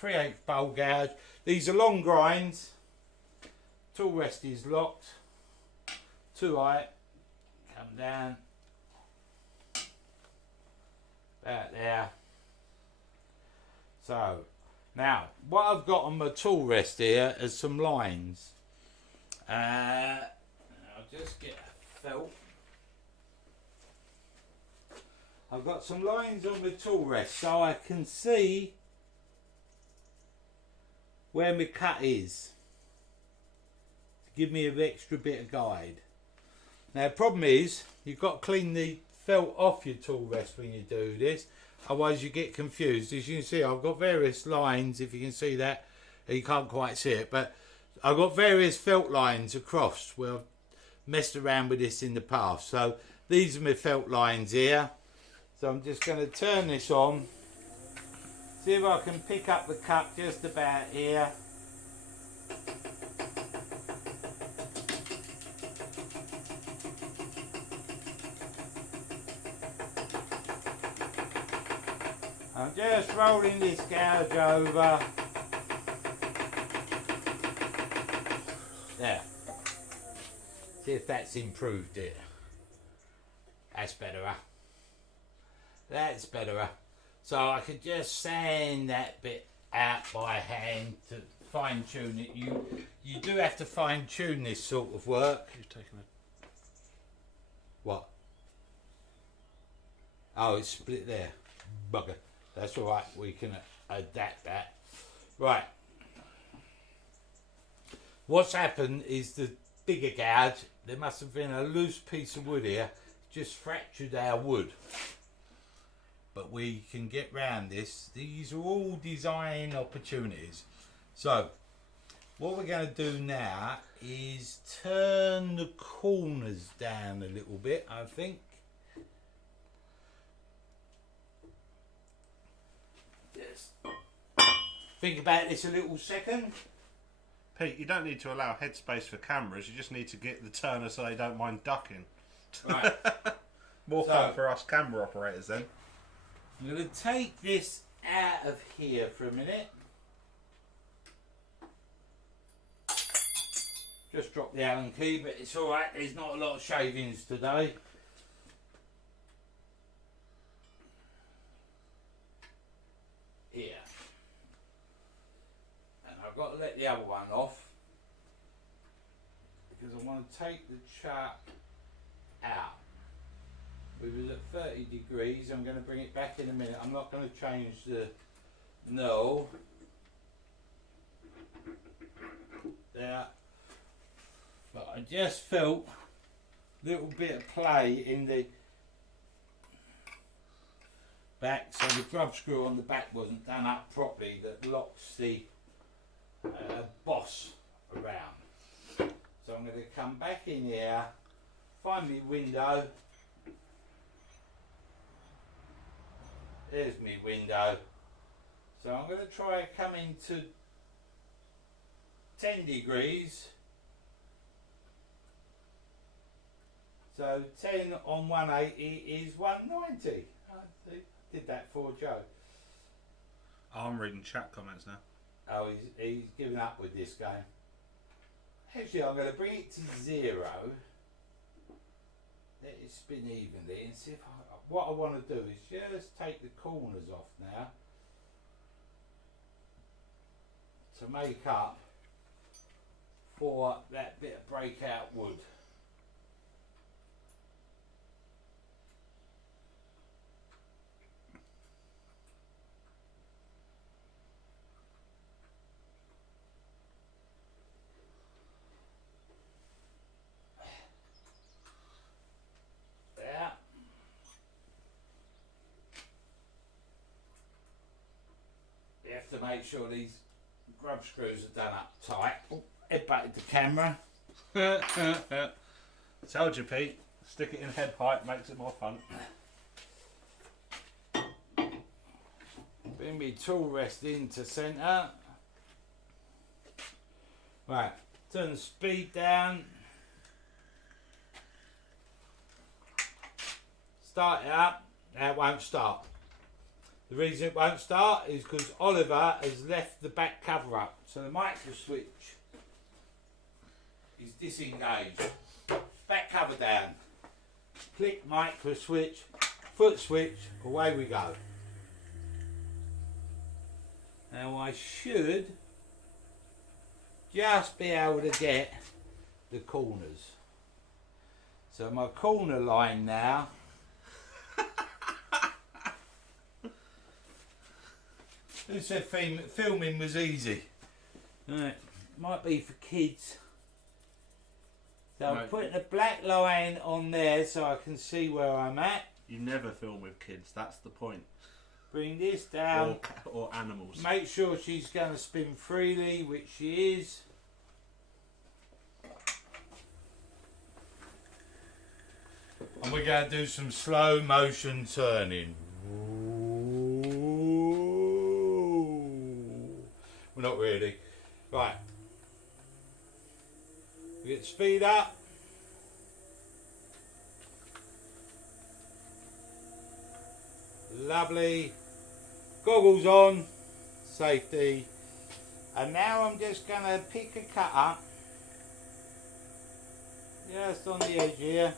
3/8 bowl gouge. These are long grinds. Tool rest is locked. Too high. Come down. About there. So, now, what I've got on my tool rest here is some lines. I'll just get a felt. I've got some lines on my tool rest so I can see where my cut is, to give me an extra bit of guide. Now the problem is, you've got to clean the felt off your tool rest when you do this, otherwise you get confused. As you can see, I've got various lines, if you can see that, you can't quite see it, but I've got various felt lines across where I've messed around with this in the past. So these are my felt lines here. So I'm just going to turn this on. See if I can pick up the cut just about here. I'm just rolling this gouge over. There. See if that's improved it. That's better, huh? That's better. So I could just sand that bit out by hand to fine tune it. You do have to fine tune this sort of work. You've taken a... What? Oh, it's split there. Bugger. That's all right. We can adapt that. Right. What's happened is the bigger gouge, there must have been a loose piece of wood here, just fractured our wood. But we can get round this. These are all design opportunities. So, what we're going to do now is turn the corners down a little bit, I think. Just think about this a little second. Pete, you don't need to allow headspace for cameras, you just need to get the turner so they don't mind ducking. Right. More fun for us camera operators then. I'm going to take this out of here for a minute. Just drop the Allen key, but it's alright, there's not a lot of shavings today. Here. And I've got to let the other one off because I want to take the chart out. We was at 30 degrees, I'm going to bring it back in a minute. I'm not going to change the null. There. But I just felt a little bit of play in the back, so the grub screw on the back wasn't done up properly that locks the boss around. So I'm going to come back in here, find my window. There's my window. So I'm going to try coming to 10 degrees. So 10 on 180 is 190. I did that for Joe. Oh, I'm reading chat comments now. Oh, he's given up with this game. Actually, I'm going to bring it to 0. Let it spin evenly and see if what I want to do is just take the corners off now to make up for that bit of breakout wood. To make sure these grub screws are done up tight. Oh, head back to the camera. Told you, Pete. Stick it in head height, makes it more fun. Bring me tool rest into centre. Right, turn the speed down. Start it up. Now it won't start. The reason it won't start is because Oliver has left the back cover up. So the micro switch is disengaged. Back cover down. Click micro switch, foot switch, away we go. Now I should just be able to get the corners. So my corner line now. Who said filming was easy? Right, might be for kids. So I'm putting a black line on there so I can see where I'm at. You never film with kids, that's the point. Bring this down. Or animals. Make sure she's going to spin freely, which she is. And we're going to do some slow motion turning. Well, not really. Right. We get speed up. Lovely. Goggles on. Safety. And now I'm just going to pick a cutter. Just on the edge here.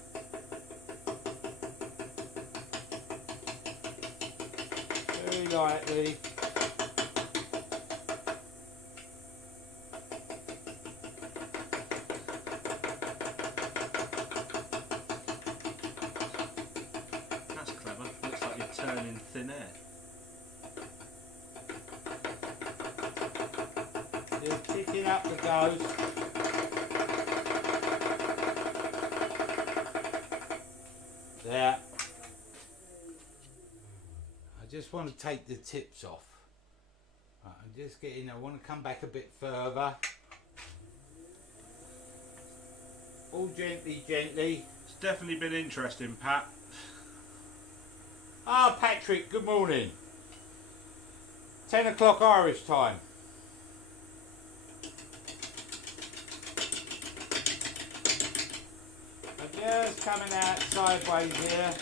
lightly. That's clever. Looks like you're turning thin air. Just picking up the ghost. There. I just want to take the tips off. Right, I'm just getting, I want to come back a bit further. All gently, gently. It's definitely been interesting, Pat. Ah, Patrick, good morning. 10 o'clock Irish time. I'm just coming out sideways here.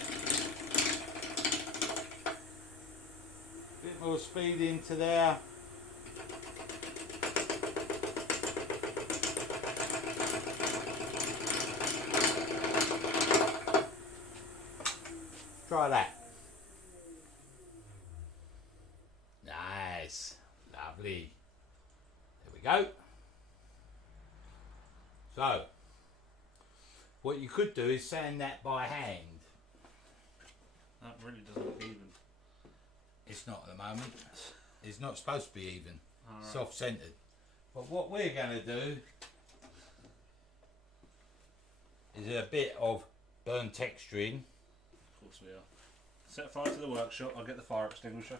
Bit more speed into there. Try that. Nice. Lovely. There we go. So, what you could do is sand that by hand. That really doesn't look even. It's not at the moment. It's not supposed to be even. Right. Soft centered. But what we're going to do is a bit of burn texturing. Of course we are. Set fire to the workshop. I'll get the fire extinguisher.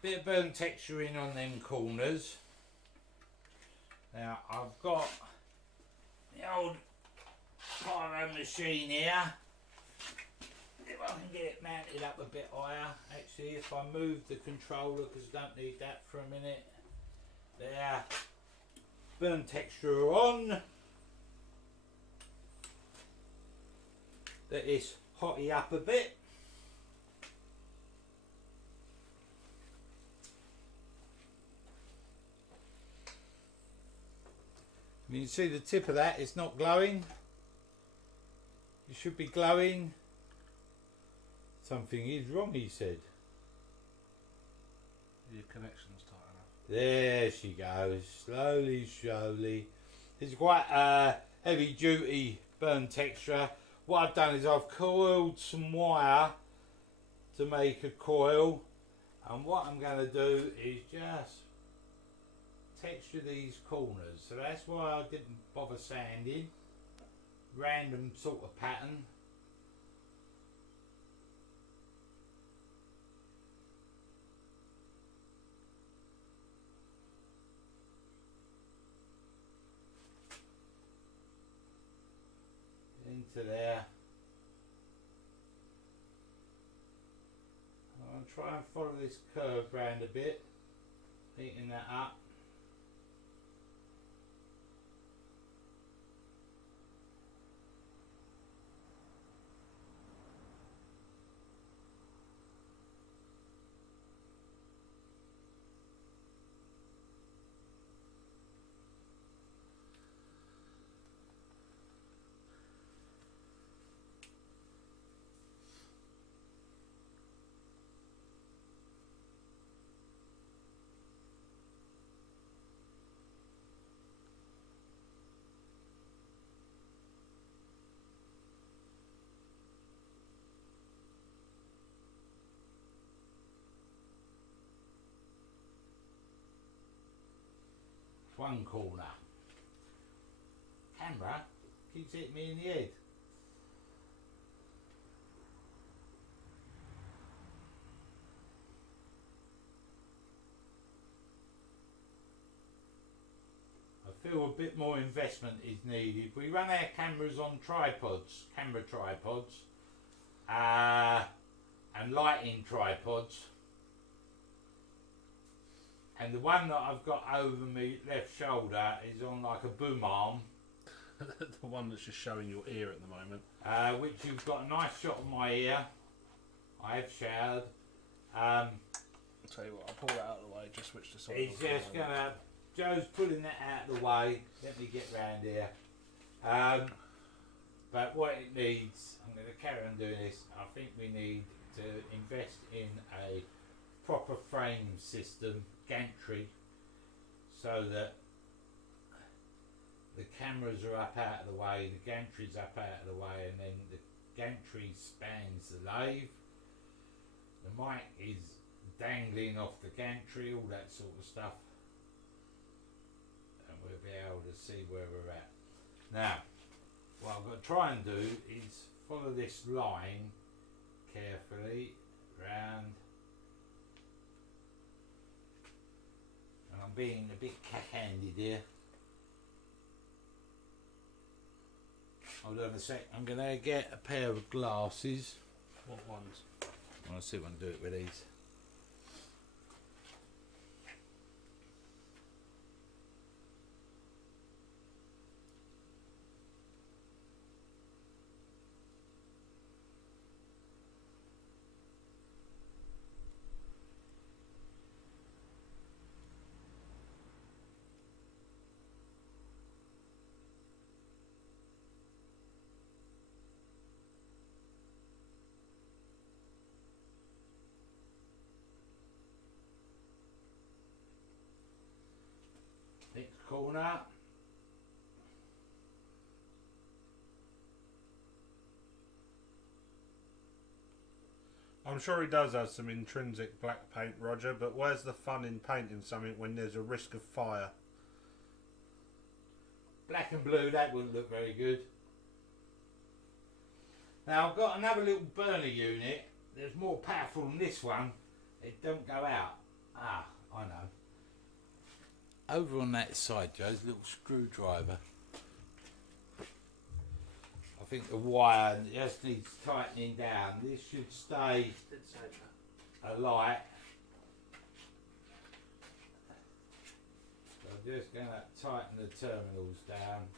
Bit of burn texturing on them corners. Now I've got the old pyro machine here. If I can get it mounted up a bit higher. Actually, if I move the controller, because I don't need that for a minute. There. Burn texture on. Let this hottie up a bit. You can see the tip of that, it's not glowing. It should be glowing. Something is wrong, he said. Your connection's tight enough. There she goes, slowly, slowly. It's quite a heavy duty burn texture. What I've done is I've coiled some wire to make a coil. And what I'm going to do is just texture these corners. So that's why I didn't bother sanding. Random sort of pattern. Into there. I'll try and follow this curve round a bit, heating that up. One corner. Camera keeps hitting me in the head. I feel a bit more investment is needed. We run our cameras on tripods, camera tripods, and lighting tripods. And the one that I've got over my left shoulder is on like a boom arm. The one that's just showing your ear at the moment. Which you've got a nice shot of my ear. I have showered. I'll tell you what, I'll pull that out of the way, just switch to side. He's just gonna, Joe's pulling that out of the way. Let me get round here. But what it needs, I'm going to carry on doing this. I think we need to invest in a proper frame system, gantry, so that the cameras are up out of the way, the gantry's up out of the way, and then the gantry spans the lathe. The mic is dangling off the gantry, all that sort of stuff, and we'll be able to see where we're at. Now, what I've got to try and do is follow this line carefully round, and I'm being a bit cack-handed here. Hold on a sec, I'm going to get a pair of glasses. What ones? I'll see if I can do it with these. Next corner. I'm sure he does have some intrinsic black paint, Roger, but where's the fun in painting something when there's a risk of fire? Black and blue, that wouldn't look very good. Now I've got another little burner unit. There's more powerful than this one. It don't go out. Ah, I know. Over on that side, Joe's a little screwdriver. I think the wire just needs tightening down. This should stay alight. So I'm just going to tighten the terminals down.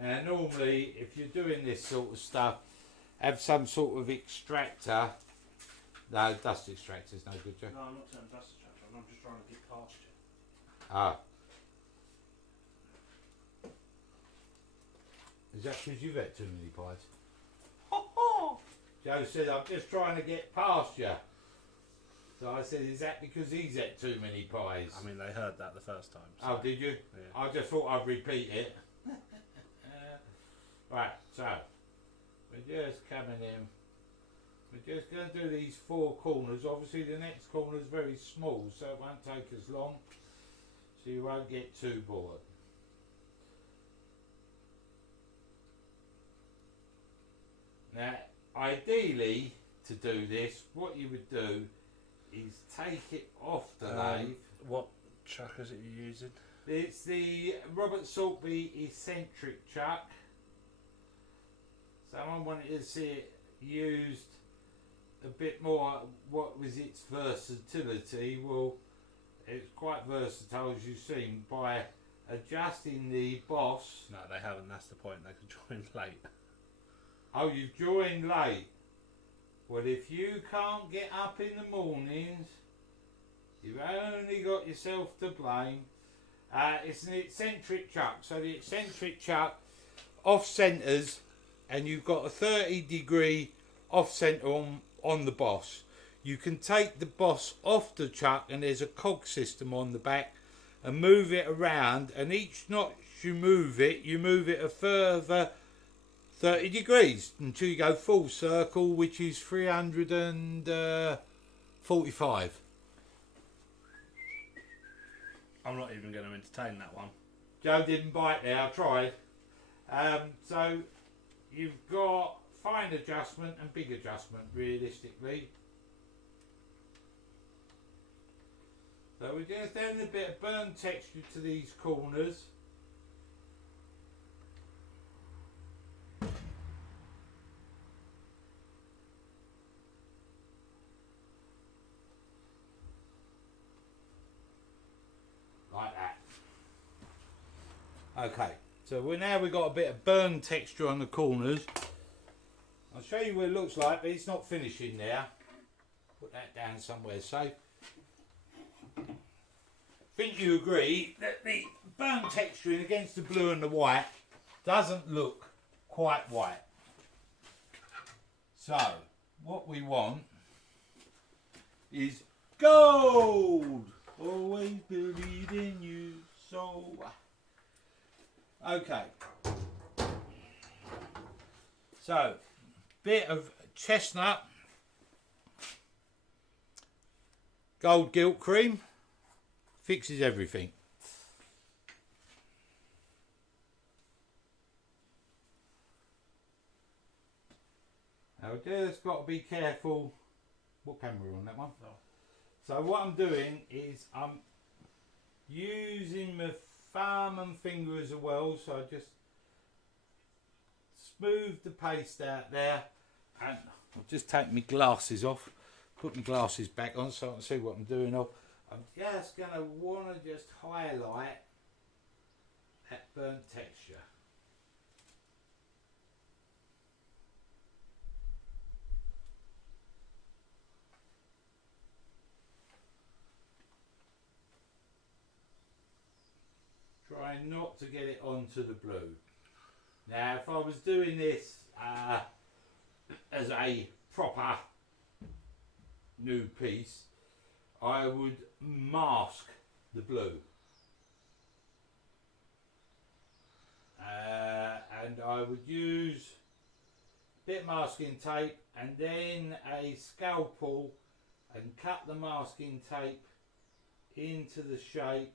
Now normally, if you're doing this sort of stuff, have some sort of extractor. No, dust extractor's no good, Joe. No, I'm not saying dust extractor, I'm just trying to get past you. Ah. Is that because you've had too many pies? Joe said, I'm just trying to get past you. So I said, is that because he's had too many pies? I mean, they heard that the first time. So. Oh, did you? Yeah. I just thought I'd repeat it. Right, so we're just coming in. We're just going to do these four corners. Obviously the next corner is very small, so it won't take us long. So you won't get too bored. Now, ideally, to do this, what you would do is take it off the lathe. What chuck is it you're using? It's the Robert Saltby eccentric chuck. Someone wanted to see it used a bit more. What was its versatility? Well, it's quite versatile, as you've seen, by adjusting the boss. No, they haven't. That's the point. They could join late. Oh, you've joined late. Well, if you can't get up in the mornings, you've only got yourself to blame. It's an eccentric chuck. So the eccentric chuck off centres, and you've got a 30-degree off centre on the boss. You can take the boss off the chuck, and there's a cog system on the back, and move it around, and each notch you move it a further 30 degrees until you go full circle, which is 345. I'm not even going to entertain that one. Joe didn't bite there, I tried. So you've got fine adjustment and big adjustment, realistically. So we're just adding a bit of burn texture to these corners. Like that. Okay, so we've got a bit of burn texture on the corners. I'll show you what it looks like, but it's not finishing there. Put that down somewhere safe. I think you agree that the burn texturing against the blue and the white doesn't look quite white. So what we want is gold. Always believe in you, so. Okay. So, bit of chestnut, gold gilt cream, fixes everything. Now just got to be careful. What camera on that one? No. So what I'm doing is I'm using my thumb and finger as well, so I just smooth the paste out there, and I'll just take my glasses off, put my glasses back on so I can see what I'm doing. I'm just going to want to just highlight that burnt texture. Try not to get it onto the blue. Now, if I was doing this as a proper new piece, I would mask the blue. And I would use a bit of masking tape and then a scalpel and cut the masking tape into the shape.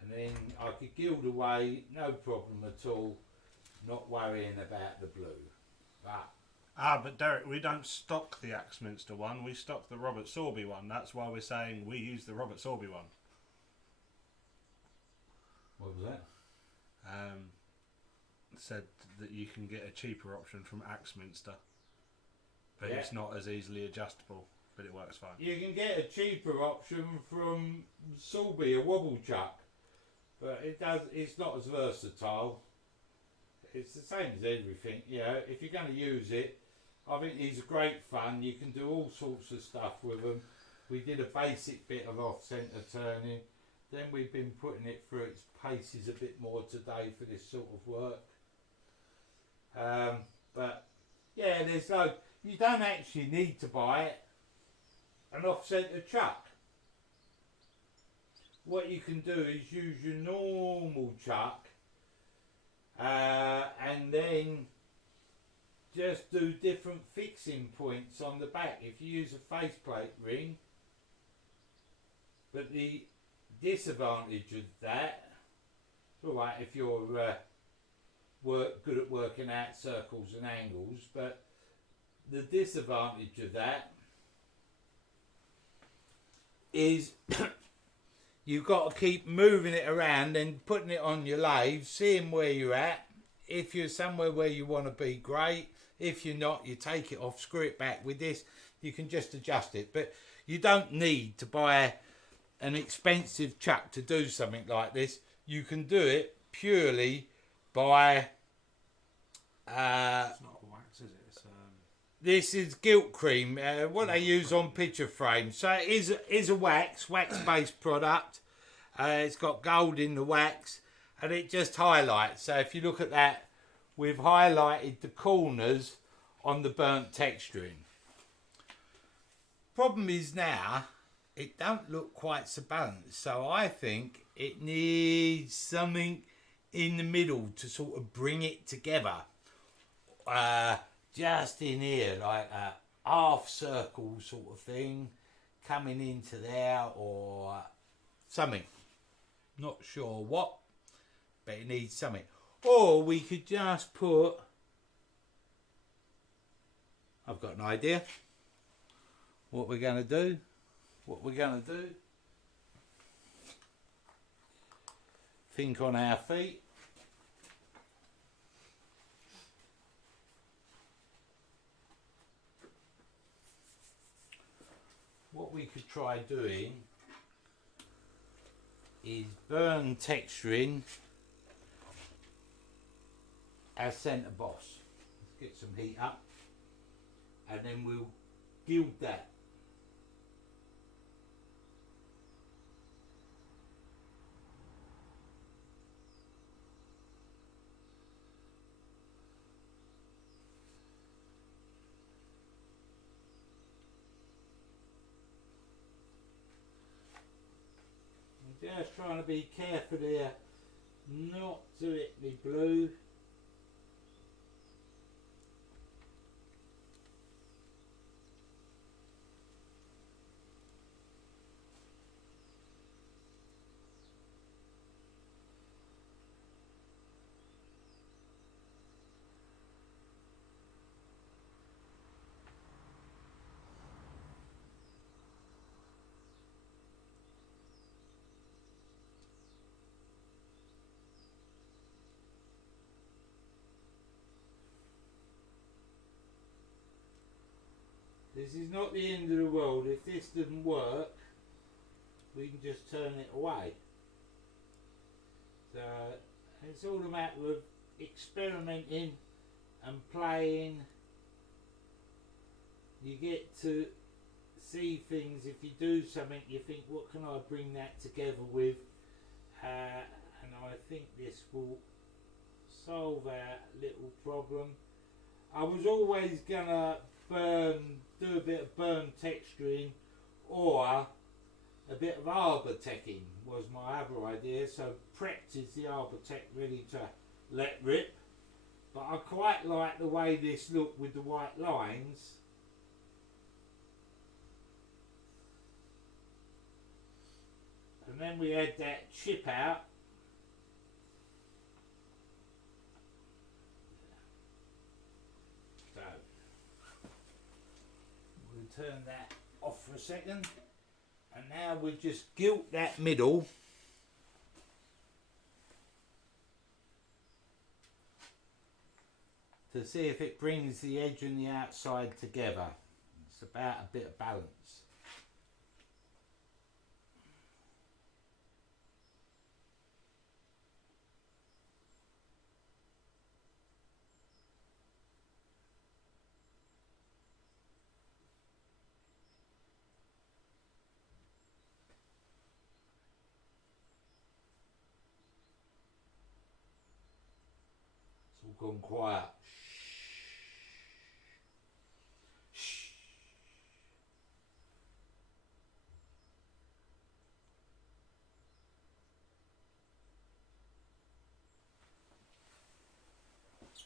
And then I could gild away, no problem at all, not worrying about the blue. But Derek, we don't stock the Axminster one, we stock the Robert Sorby one. That's why we're saying we use the Robert Sorby one. What was that? Said that you can get a cheaper option from Axminster, but yeah, it's not as easily adjustable, but it works fine. You can get a cheaper option from Sorby, a wobble chuck. But it's not as versatile. It's the same as everything, you know. If you're going to use it, I think these are great fun. You can do all sorts of stuff with them. We did a basic bit of off-centre turning. Then we've been putting it through its paces a bit more today for this sort of work. But yeah, you don't actually need to buy an off-centre chuck. What you can do is use your normal chuck and then just do different fixing points on the back. If you use a faceplate ring, but the disadvantage of that, it's alright if you're good at working out circles and angles, but the disadvantage of that is you've got to keep moving it around and putting it on your lathe, seeing where you're at. If you're somewhere where you want to be, great. If you're not, you take it off, screw it back. With this, you can just adjust it. But you don't need to buy an expensive chuck to do something like this. You can do it purely by... it's not wax, is it? It's, this is gilt cream, what they use on picture frames. So it is a wax-based product. It's got gold in the wax, and it just highlights. So if you look at that, we've highlighted the corners on the burnt texturing. Problem is now, it don't look quite so balanced. So I think it needs something in the middle to sort of bring it together. Just in here, like a half circle sort of thing coming into there or something. Not sure what, but it needs something. Or we could just put... I've got an idea. What we're going to do. Think on our feet. What we could try doing is burn texturing our centre boss. Let's get some heat up and then we'll gild that. just trying to be careful here not to hit the blue. This is not the end of the world. If this doesn't work, we can just turn it away. So it's all a matter of experimenting and playing. You get to see things. If you do something, you think, what can I bring that together with? And I think this will solve our little problem. I was always gonna do a bit of burn texturing or a bit of arbor teching was my other idea. So prepped is the arbor tech ready to let rip, but I quite like the way this looked with the white lines. And then we had that chip out. So we'll turn that off for a second. And now we just gilt that middle. To see if it brings the edge and the outside together. It's about a bit of balance. It's all gone quiet. Shh.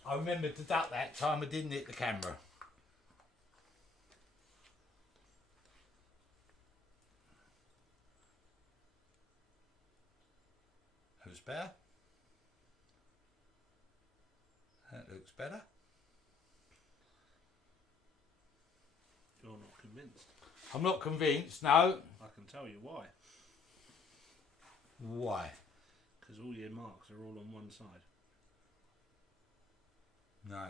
I remembered to duck that time. I didn't hit the camera. Looks better. That looks better. You're not convinced. I'm not convinced, no. I can tell you why. Why? Because all your marks are all on one side. No.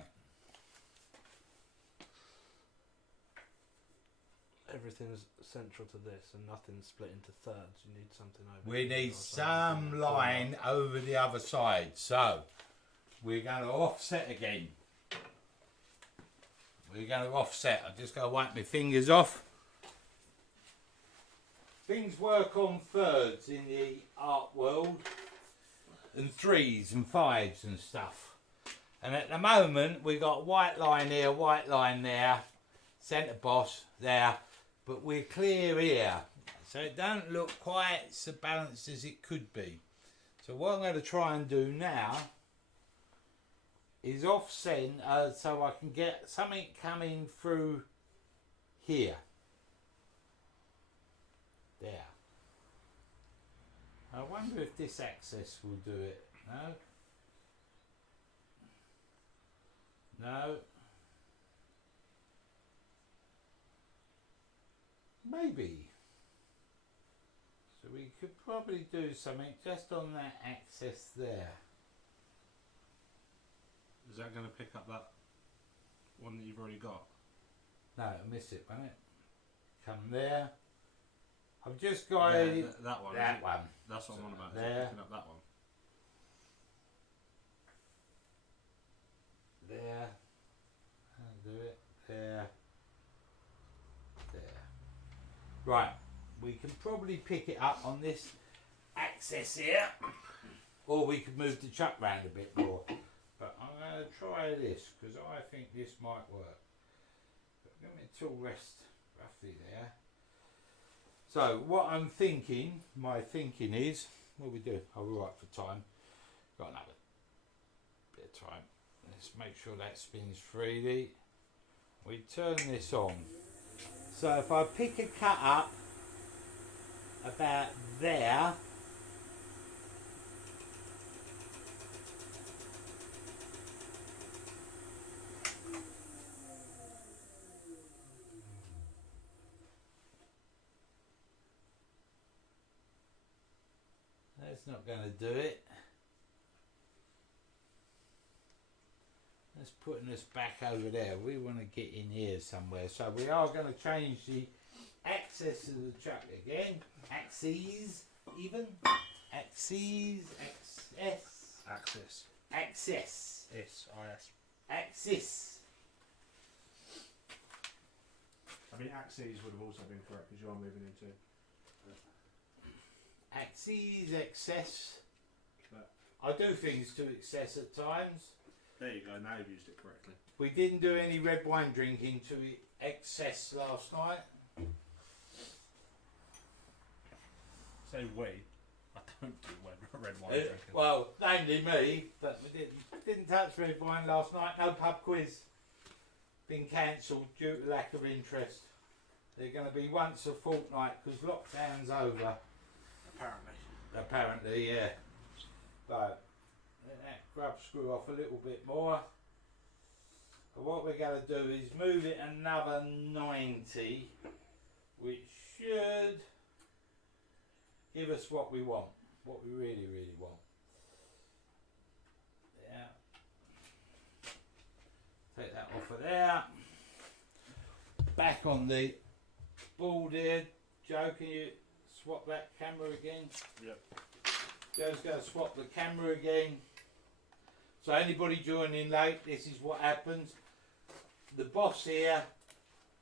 Everything's central to this and nothing's split into thirds. You need something over. We need some line over the other side. So we're going to offset again. We're going to offset. I'm just going to wipe my fingers off. Things work on thirds in the art world, and threes and fives and stuff. And at the moment we've got white line here, white line there, centre boss there, but we're clear here. So it don't look quite so balanced as it could be. So what I'm going to try and do now is offset so I can get something coming through here. There. I wonder if this axis will do it. No? No. Maybe. So we could probably do something just on that axis there. Is that going to pick up that one that you've already got? No, it'll miss it, won't it? Come there. I've just got that one. That one. That's what I'm on about. There. Picking up that one. There. I'll do it. There. There. Right. We can probably pick it up on this axis here. Or we could move the chuck round a bit more. But I'm going to try this because I think this might work. But let me tool rest roughly there. So what I'm thinking, my thinking is, what are we doing? Oh, we're right for time. Got another bit of time. Let's make sure that spins freely. We turn this on. So if I pick a cut up about there, that's not going to do it. That's putting us back over there. We want to get in here somewhere. So we are going to change the axis of the chuck again. Axes, even. Axes, axis. Axis. Axis. S-I-S. Axis. I mean, axes would have also been correct because you are moving into. Axes, excess. But I do things to excess at times. there you go. Now you've used it correctly. We didn't do any red wine drinking to excess last night. Say we. I don't do red wine drinking. Well, namely me, but we didn't touch red wine last night. No pub quiz. Been cancelled due to lack of interest. They're going to be once a fortnight because lockdown's over. Apparently, yeah. So, let that grub screw off a little bit more. But what we're going to do is move it another 90, which should give us what we want, what we really, really want. Yeah. Take that off of there. Back on the board here. Joe, can you swap that camera again? Yep. Joe's going to swap the camera again. So anybody joining late, this is what happens. The boss here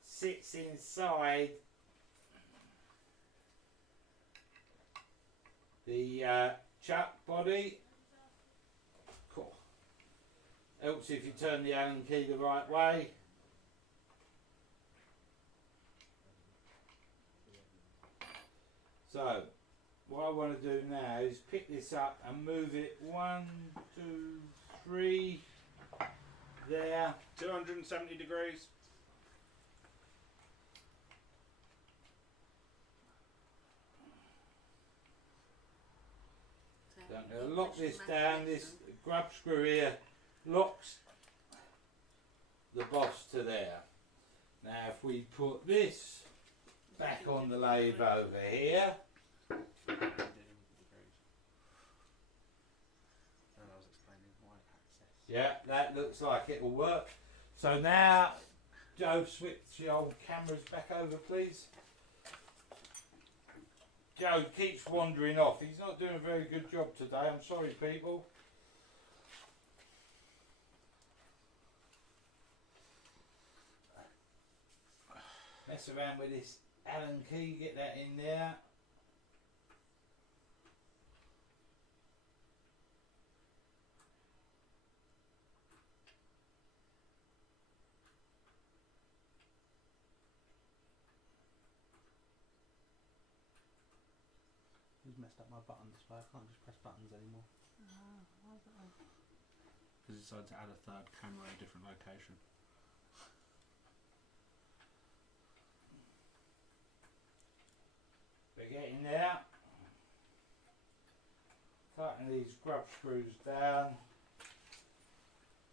sits inside the chuck body. Cool. Helps if you turn the Allen key the right way. So, what I want to do now is pick this up and move it 1, 2, 3, there. 270 degrees. So I'm going to lock this down. This grub screw here locks the boss to there. Now, if we put this back on the lathe over here. Yeah, that looks like it'll work. So now, Joe, switch the old cameras back over, please. Joe keeps wandering off. He's not doing a very good job today. I'm sorry, people. Mess around with this Allen key, get that in there. Who's messed up my button display? I can't just press buttons anymore. Why is that? Because it decided to add a third camera in a different location. We're getting there. Tightening these grub screws down.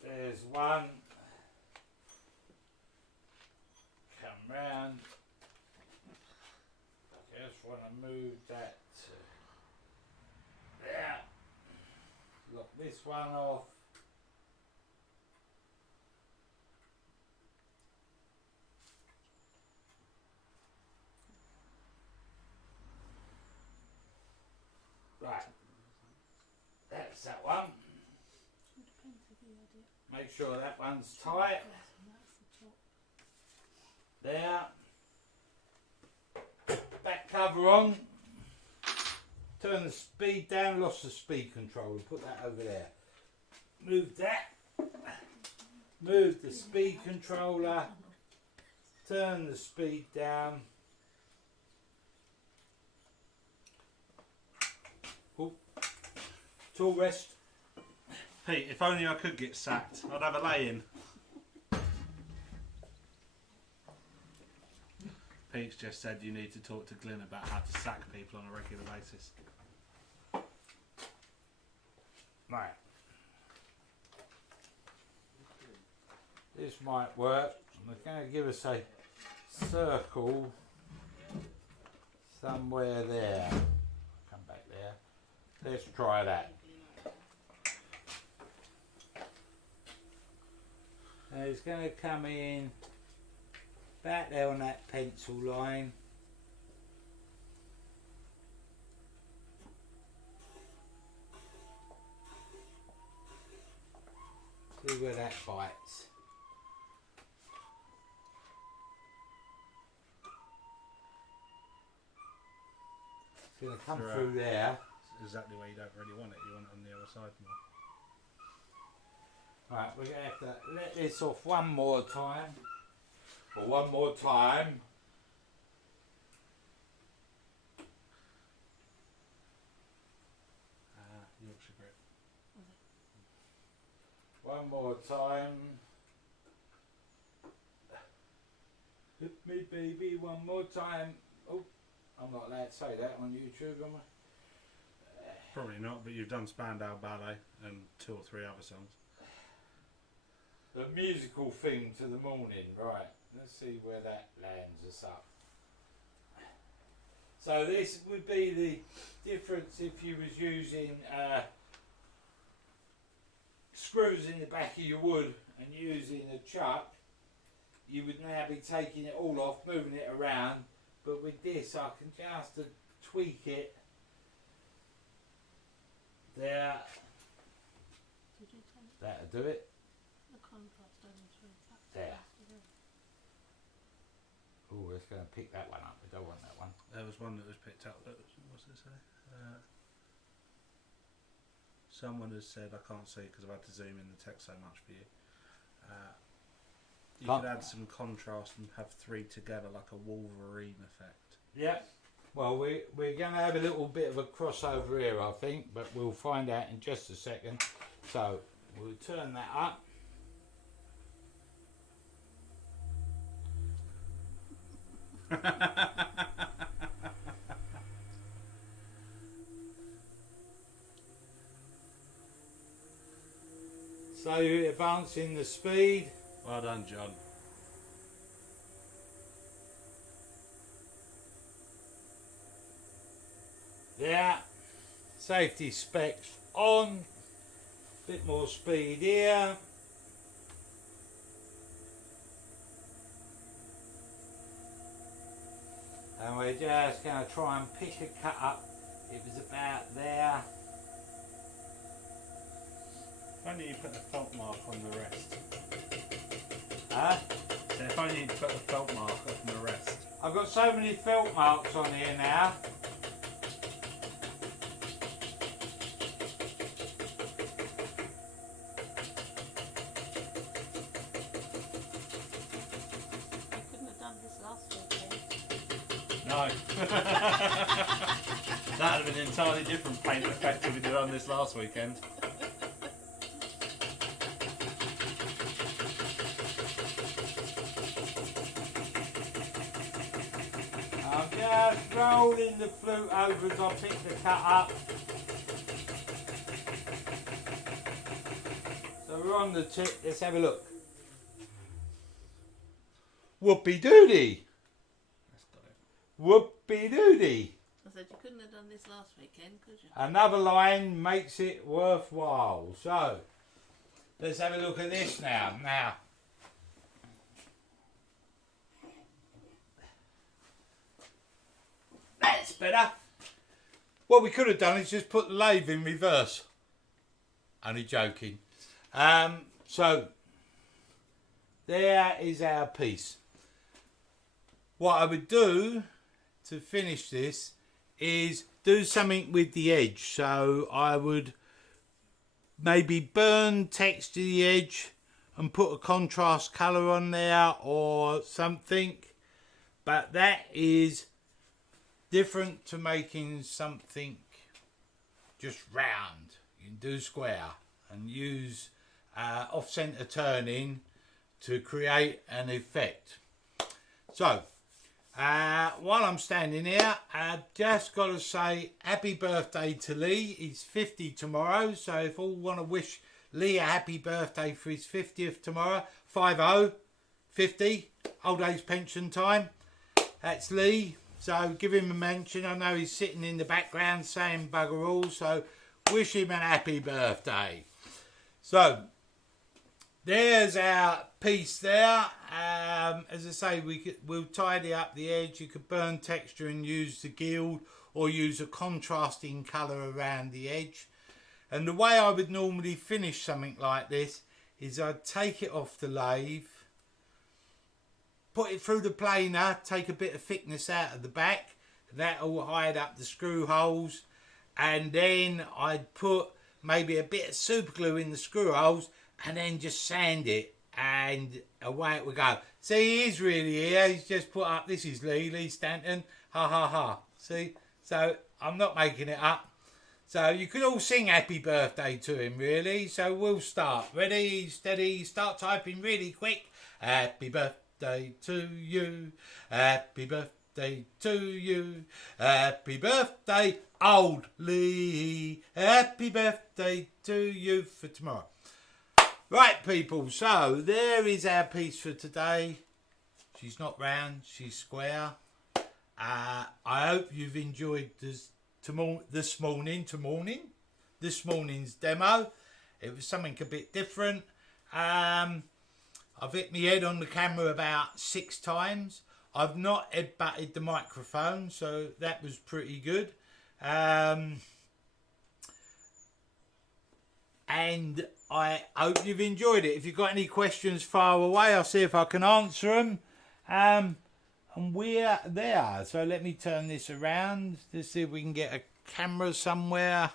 There's one. Come round. Just want to move that to there. Lock this one off. Right. That's that one. Make sure that one's tight. There. Back cover on. Turn the speed down, lost the speed control. Put that over there. Move that. Move the speed controller. Turn the speed down. Tool rest. Pete, if only I could get sacked, I'd have a lay-in. Pete's just said you need to talk to Glyn about how to sack people on a regular basis. Right. This might work. We're going to give us a circle somewhere there. Come back there. Let's try that. Now it's going to come in back there on that pencil line. See where that bites. It's going to come Right. through there. It's exactly where you don't really want it. You want it on the other side more. Right, we're going to have to let this off one more time. But one more time. Yorkshire grip. One more time. Hit me, baby, one more time. Oh, I'm not allowed to say that on YouTube, am I? Probably not, but you've done Spandau Ballet and 2 or 3 other songs. The musical theme to the morning, right. Let's see where that lands us up. So this would be the difference if you was using screws in the back of your wood and using a chuck. You would now be taking it all off, moving it around, but with this I can just tweak it there. Did you take That'll do it. the contrast over through that? There. Oh, it's going to pick that one up. We don't want that one. There was one that was picked up. That was, what's it say? Someone has said, I can't see because I've had to zoom in the text so much for you. You could add some contrast and have 3 together like a Wolverine effect. Yeah. Well, we're going to have a little bit of a crossover here, I think, but we'll find out in just a second. So we'll turn that up. So you're advancing the speed. Well done, John. There. Safety specs on. Bit more speed here. And we're just going to try and pick a cut up. It was about there. If only you put the felt mark on the rest. Huh? So if only you put the felt mark on the rest. I've got so many felt marks on here now. You couldn't have done this last weekend. No. That would have been an entirely different paint effect if we did on this last weekend. I'm just rolling the flute over as I pick the cut up. So we're on the tip. Let's have a look. Whoopie doody. That's got it. Whoopie doody. I said you couldn't have done this last weekend, could you? Another line makes it worthwhile. So let's have a look at this now. That's better. What we could have done is just put the lathe in reverse. Only joking. So there is our piece. What I would do to finish this is do something with the edge. So I would maybe burn text to the edge and put a contrast colour on there or something. But that is different to making something just round, You can do square and use off-centre turning to create an effect. So, while I'm standing here, I've just got to say happy birthday to Lee. He's 50 tomorrow, so if all want to wish Lee a happy birthday for his 50th tomorrow, 50, old age pension time. That's Lee, so give him a mention. I know he's sitting in the background saying bugger all, so wish him a happy birthday. So, there's our piece there. As I say, we'll tidy up the edge. You could burn texture and use the Gilt, or use a contrasting colour around the edge. And the way I would normally finish something like this is I'd take it off the lathe, put it through the planer, take a bit of thickness out of the back, that'll hide up the screw holes, and then I'd put maybe a bit of super glue in the screw holes and then just sand it, and away it would go. See, he is really here. He's just put up, this is Lee Stanton, ha ha ha. See, so I'm not making it up. So you could all sing happy birthday to him, really. So we'll start. Ready, steady, start typing really quick. Happy birthday to you. Happy birthday to you. Happy birthday, old Lee. Happy birthday to you for tomorrow. Right, people, so there is our piece for today. She's not round, she's square. I hope you've enjoyed this morning's demo. It was something a bit different. I've hit my head on the camera about 6 times. I've not head-butted the microphone, so that was pretty good. And I hope you've enjoyed it. If you've got any questions, fire away. I'll see if I can answer them. And we're there. So let me turn this around to see if we can get a camera somewhere.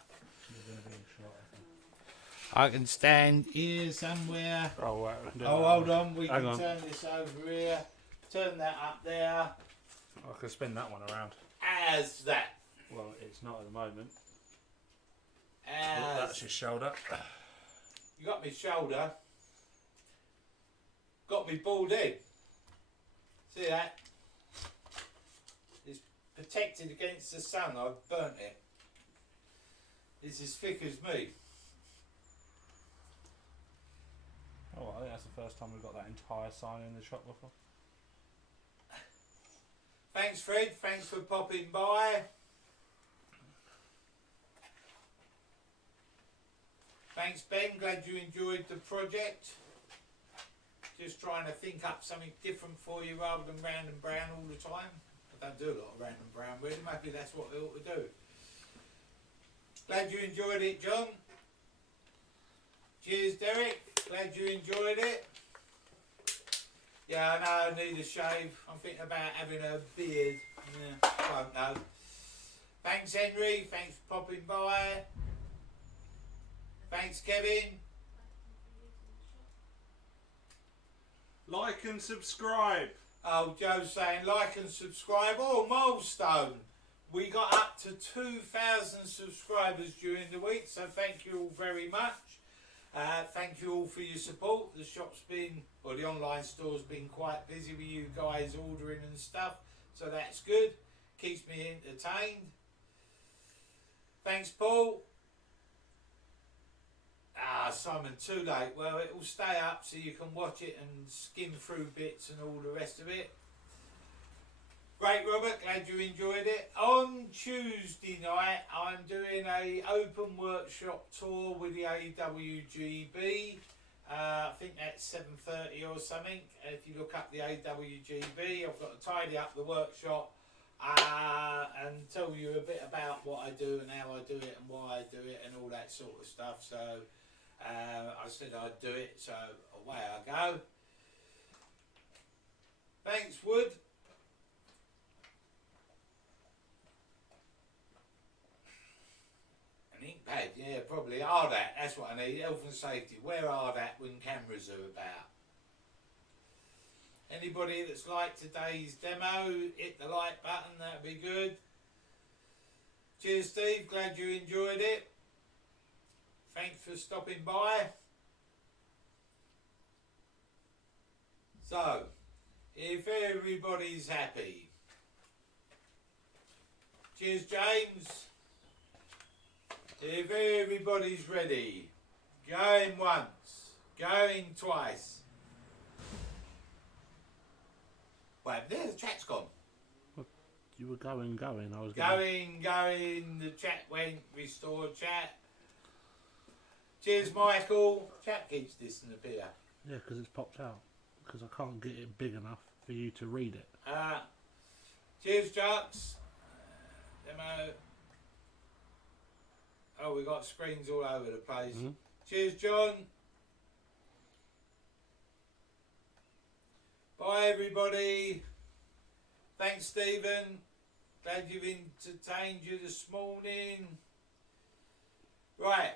I can stand here somewhere. Oh, hold on. We can turn this over here. Turn that up there. I can spin that one around. As that. Well, it's not at the moment. As That's your shoulder. You got me shoulder. Got me bald head. See that? It's protected against the sun. I've burnt it. It's as thick as me. Oh, I think that's the first time we've got that entire sign in the shop before. Thanks, Fred. Thanks for popping by. Thanks, Ben. Glad you enjoyed the project. Just trying to think up something different for you rather than round and brown all the time. I don't do a lot of round and brown, really. Maybe that's what we ought to do. Glad you enjoyed it, John. Cheers, Derek. Glad you enjoyed it. Yeah, I know I need a shave. I'm thinking about having a beard. Yeah, I won't know. Thanks, Henry. Thanks for popping by. Thanks, Kevin. Like and subscribe. Oh, Joe's saying like and subscribe. Oh, milestone. We got up to 2,000 subscribers during the week, so thank you all very much. Thank you all for your support. The shop's been, or the online store's been quite busy with you guys ordering and stuff, so that's good. Keeps me entertained. Thanks, Paul. Simon, too late. Well, it will stay up so you can watch it and skim through bits and all the rest of it. Great, Robert. Glad you enjoyed it. On Tuesday night, I'm doing a open workshop tour with the AWGB. I think that's 7:30 or something. If you look up the AWGB, I've got to tidy up the workshop and tell you a bit about what I do and how I do it and why I do it and all that sort of stuff. So I said I'd do it, so away I go. Thanks, Wood. An ink pad, yeah, probably. RDAT, that's what I need. Health and safety. Where are that when cameras are about? Anybody that's liked today's demo, hit the like button, that'd be good. Cheers, Steve. Glad you enjoyed it. thanks for stopping by. So, if everybody's happy, cheers, James. If everybody's ready, going once, going twice. Well, there, the chat's gone. You were going. I was Going, the chat went, restore chat. Cheers, Michael. Chat keeps disappearing. Yeah, because it's popped out. Because I can't get it big enough for you to read it. Cheers, Jux. Demo. Oh, we got screens all over the place. Mm-hmm. Cheers, John. Bye, everybody. Thanks, Stephen. Glad you've entertained you this morning. Right.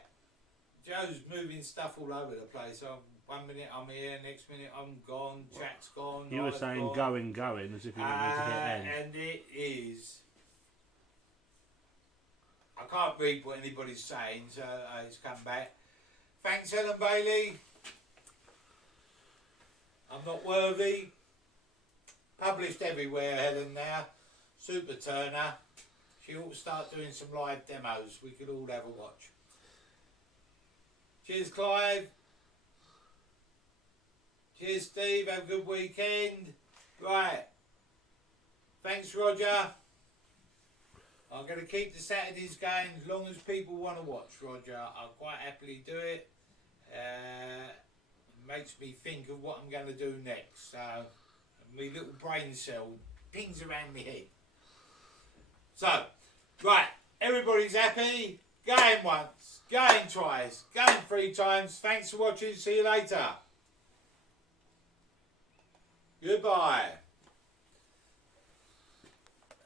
Joe's moving stuff all over the place. 1 minute I'm here, next minute I'm gone, chat's gone. You were saying gone. going, as if you wanted to get in. And it is. I can't read what anybody's saying, so it's come back. Thanks, Helen Bailey. I'm not worthy. Published everywhere, Helen, now. Super Turner. She ought to start doing some live demos. We could all have a watch. Cheers, Clive. Cheers, Steve. Have a good weekend. Right. Thanks, Roger. I'm going to keep the Saturdays going as long as people want to watch, Roger. I'll quite happily do it. Makes me think of what I'm going to do next. So, my little brain cell pings around my head. So, right. Everybody's happy. Going once. Going twice. Going 3 times. Thanks for watching. See you later. Goodbye.